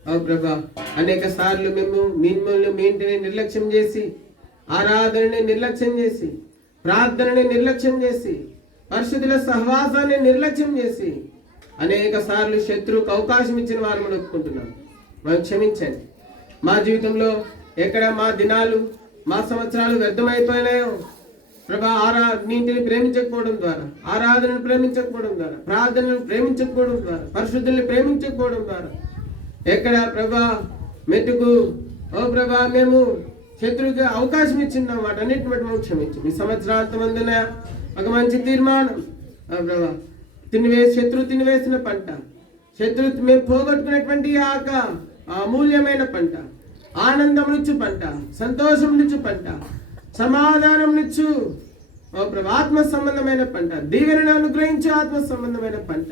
ఓ ప్రభా అనేక సార్లు మిమ్మల్ని మీ ఇంటిని నిర్లక్ష్యం చేసి, ఆరాధనని నిర్లక్ష్యం చేసి, ప్రార్థనని నిర్లక్ష్యం చేసి, పరిశుద్ధుల సహవాసాన్ని నిర్లక్ష్యం చేసి అనేక సార్లు శత్రువుకు అవకాశం ఇచ్చిన వారు మనం ఒప్పుకుంటున్నాం. మనం క్షమించండి. మా జీవితంలో ఎక్కడ మా దినాలు మా సంవత్సరాలు వ్యర్థమైపోయినాయో ప్రభా నీటిని ప్రేమించకపోవడం ద్వారా, ఆరాధనను ప్రేమించకపోవడం ద్వారా, ప్రార్థనను ప్రేమించకపోవడం ద్వారా, పరిశుద్ధుల్ని ప్రేమించకపోవడం ద్వారా ఎక్కడ ప్రభా మెట్టుకు ఓ ప్రభా మేము శత్రువుకి అవకాశం ఇచ్చిందాం. వాటన్నిటిని బట్టి మనం క్షమించు. ఈ సంవత్సరాంతమందున ఒక మంచి తీర్మానం ప్రభా శత్రువు తినివేసిన పంట, శత్రువు మేము పోగొట్టుకునేటువంటి అమూల్యమైన పంట, ఆనందం నుంచి పంట, సంతోషం నుంచి పంట, సమాధానం నుంచి ఆత్మ సంబంధమైన పంట, దీవెనను అనుగ్రహించే ఆత్మ సంబంధమైన పంట,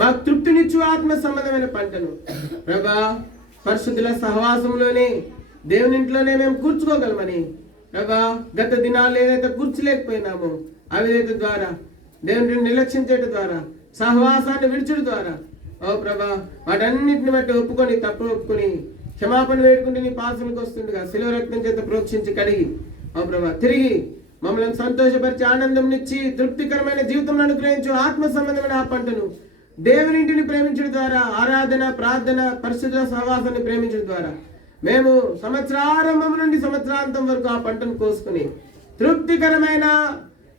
మాకు తృప్తినిచ్చు ఆత్మ సంబంధమైన పంటను ప్రభా పరిశుద్ధుల సహవాసంలోనే దేవునింట్లోనే మేము కూర్చుకోగలమని ప్రభా గత దినాలు ఏదైతే కూర్చోలేకపోయినామో అవిధేత ద్వారా దేవుని నిర్లక్ష్యించడం ద్వారా సహవాసాన్ని విడిచడం ద్వారా ఓ ప్రభా వాటన్నిటిని బట్టి ఒప్పుకొని తప్పు ఒప్పుకొని క్షమాపణ వేడుకుంటే నీ పాసనకు వస్తుండగా శిలువ రక్తం చేత ప్రోక్షించి కడిగి ఓ ప్రభా తిరిగి మమ్మల్ని సంతోషపరిచి ఆనందం ఇచ్చి తృప్తికరమైన జీవితం అనుగ్రహించు ఆత్మ సంబంధమైన ఆ పంటను దేవునింటిని ప్రేమించడం ద్వారా, ఆరాధన ప్రార్థన పరిశుద్ధ సహవాసాన్ని ప్రేమించడం ద్వారా మేము సంవత్సరారంభం నుండి సంవత్సరాంతం వరకు ఆ పంటను కోసుకుని తృప్తికరమైన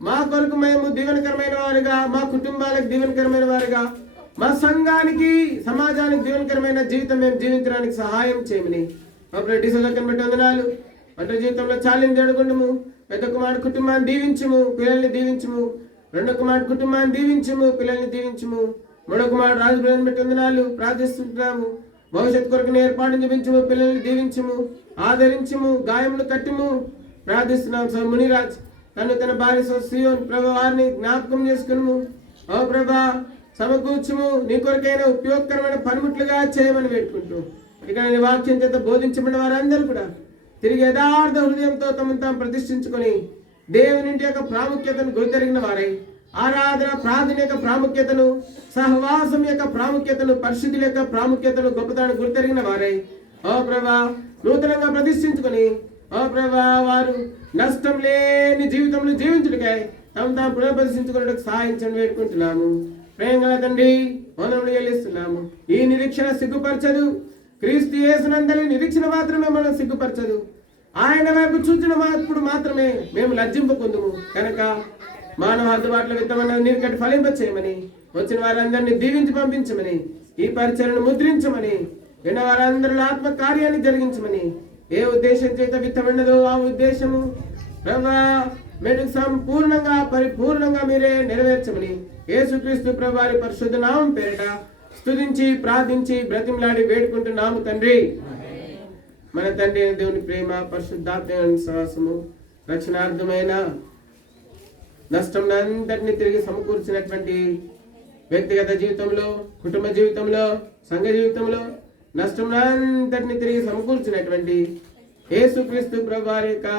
మా కొరకు మేము దీవెనకరమైన వారిగా, మా కుటుంబాలకు దీవెనకరమైన వారిగా, మా సంఘానికి సమాజానికి దీవెనకరమైన జీవితం మేము జీవించడానికి సహాయం చేయమని మా ప్రతిసలకను బట్టి వందనాలు. వంట జీవితంలో చాలించి అడుగుండము. పెద్ద కుమారుడు కుటుంబాన్ని దీవించుము, పిల్లల్ని దీవించుము. రెండో కుమారుడు కుటుంబాన్ని దీవించుము, పిల్లల్ని దీవించుము. మూడో కుమారుడు రాజు బట్టి వందనాలు ప్రార్థిస్తుంటున్నాము. భవిష్యత్తు కొరకు ఏర్పాటు చూపించుము, పిల్లల్ని దీవించుము, ఆదరించుము, గాయములు కట్టుము ప్రార్థిస్తున్నాము. సో మునిరాజ్ తన భార్య సియోన్ ప్రభా వారిని జ్ఞాపకం చేసుకును. ఓ ప్రభా సమకూర్చుము, నీ కొరకైన ఉపయోగకరమైన పనిముట్లుగా చేయమని పెట్టుకుంటూ ఇక్కడ నీ వాక్యం చేత బోధించబడిన వారందరూ కూడా తిరిగి యథార్థ హృదయంతో తమను తాము ప్రతిష్ఠించుకొని దేవునింటి యొక్క ప్రాముఖ్యతను గుర్తెరిగిన వారై, ఆరాధన ప్రార్థన యొక్క ప్రాముఖ్యతను, సహవాసం యొక్క ప్రాముఖ్యతను, పరిశుద్ధుల యొక్క ప్రాముఖ్యతను, గొప్పతనాన్ని గుర్తెరిగిన వారై ఓ ప్రభా నూతనంగా ప్రతిష్ఠించుకొని ఓ ప్రభా వారు నష్టం లేని జీవితంలో జీవించుడికై తమ తాము పునఃప్రతిష్ఠించుకున్నట్టు సహాయించండి వేడుకుంటున్నాము. ప్రేమగల తండ్రి మనములు చెల్లిస్తున్నాము. ఈ నిరీక్షణ సిగ్గుపరచదు. క్రీస్తు యేసునందరి నిరీక్షణ మాత్రమే మనం సిగ్గుపరచదు. ఆయన వైపు చూచినప్పుడు మాత్రమే మేము లజ్జింపకుందుము. కనుక మానవ అందుబాటులో విత్తమన్న నీరు కట్టి ఫలింపచేయమని, వచ్చిన వారందరినీ దీవించి పంపించమని, ఈ పరిచయను ముద్రించమని, విన్న వారందరిలో ఆత్మ కార్యాన్ని జరిగించమని, ఏ ఉద్దేశం చేత విత్తమన్నదో ఆ ఉద్దేశము ప్రభా మెడుకు సంపూర్ణంగా పరిపూర్ణంగా మీరే నెరవేర్చమని యేసుక్రీస్తు ప్రభు వారి పరిశుద్ధ నామం పేరిట స్తుతించి ప్రార్థించి బ్రతిమలాడి వేడుకుంటున్నాము తండ్రి. మన తండ్రి అయిన దేవుని ప్రేమ, పరిశుద్ధాత్మ విశ్వాసము, రక్షణార్థమైన నష్టం అంతటిని తిరిగి సమకూర్చినటువంటి వ్యక్తిగత జీవితంలో, కుటుంబ జీవితంలో, సంఘ జీవితంలో నష్టం అంతటిని తిరిగి సమకూర్చినటువంటి యేసుక్రీస్తు ప్రభు వారి యొక్క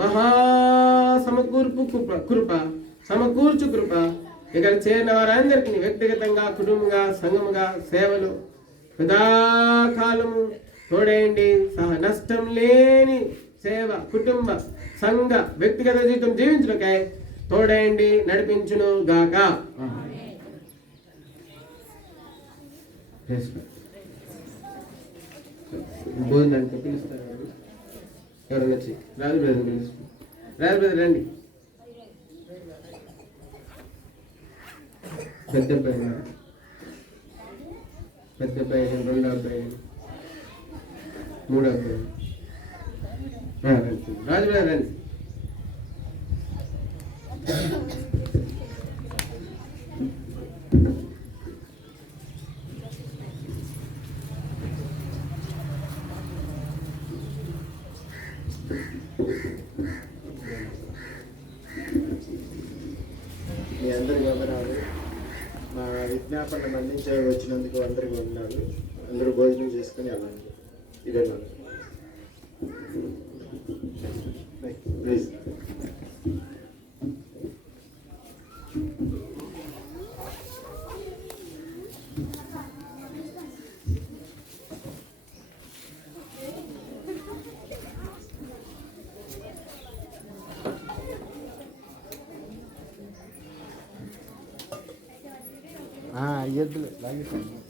మహా సమకూర్పు సమకూర్చు కృప ఇక్కడ చేరిన వారందరికీ వ్యక్తిగతంగా, కుటుంబంగా, సంఘముగా, సేవలు సదాకాలము తోడేయండి. నష్టం లేని సేవ, కుటుంబ, సంఘ, వ్యక్తిగత జీవితం జీవించుటకై తోడేయండి, నడిపించును గాక. భోజనానికి పిలుస్తారు ఎవరన్నా వచ్చి. రాజు బ్రదర్ పిలుస్తారు. రాజు బ్రదర్ రండి. పెద్ద అబ్బాయి, పెద్ద అబ్బాయి, రెండో అబ్బాయి, మూడో అబ్బాయి. రాజు బ్రదర్ రండి. మీ అందరికి వందనాలు. మా విజ్ఞాపన మన్నించ వచ్చినందుకు అందరికి వందనాలు. అందరూ భోజనం చేసుకుని వెళ్ళండి. ఇదే ప్లీజ్. ఎద్దులు లాగిస్తాను.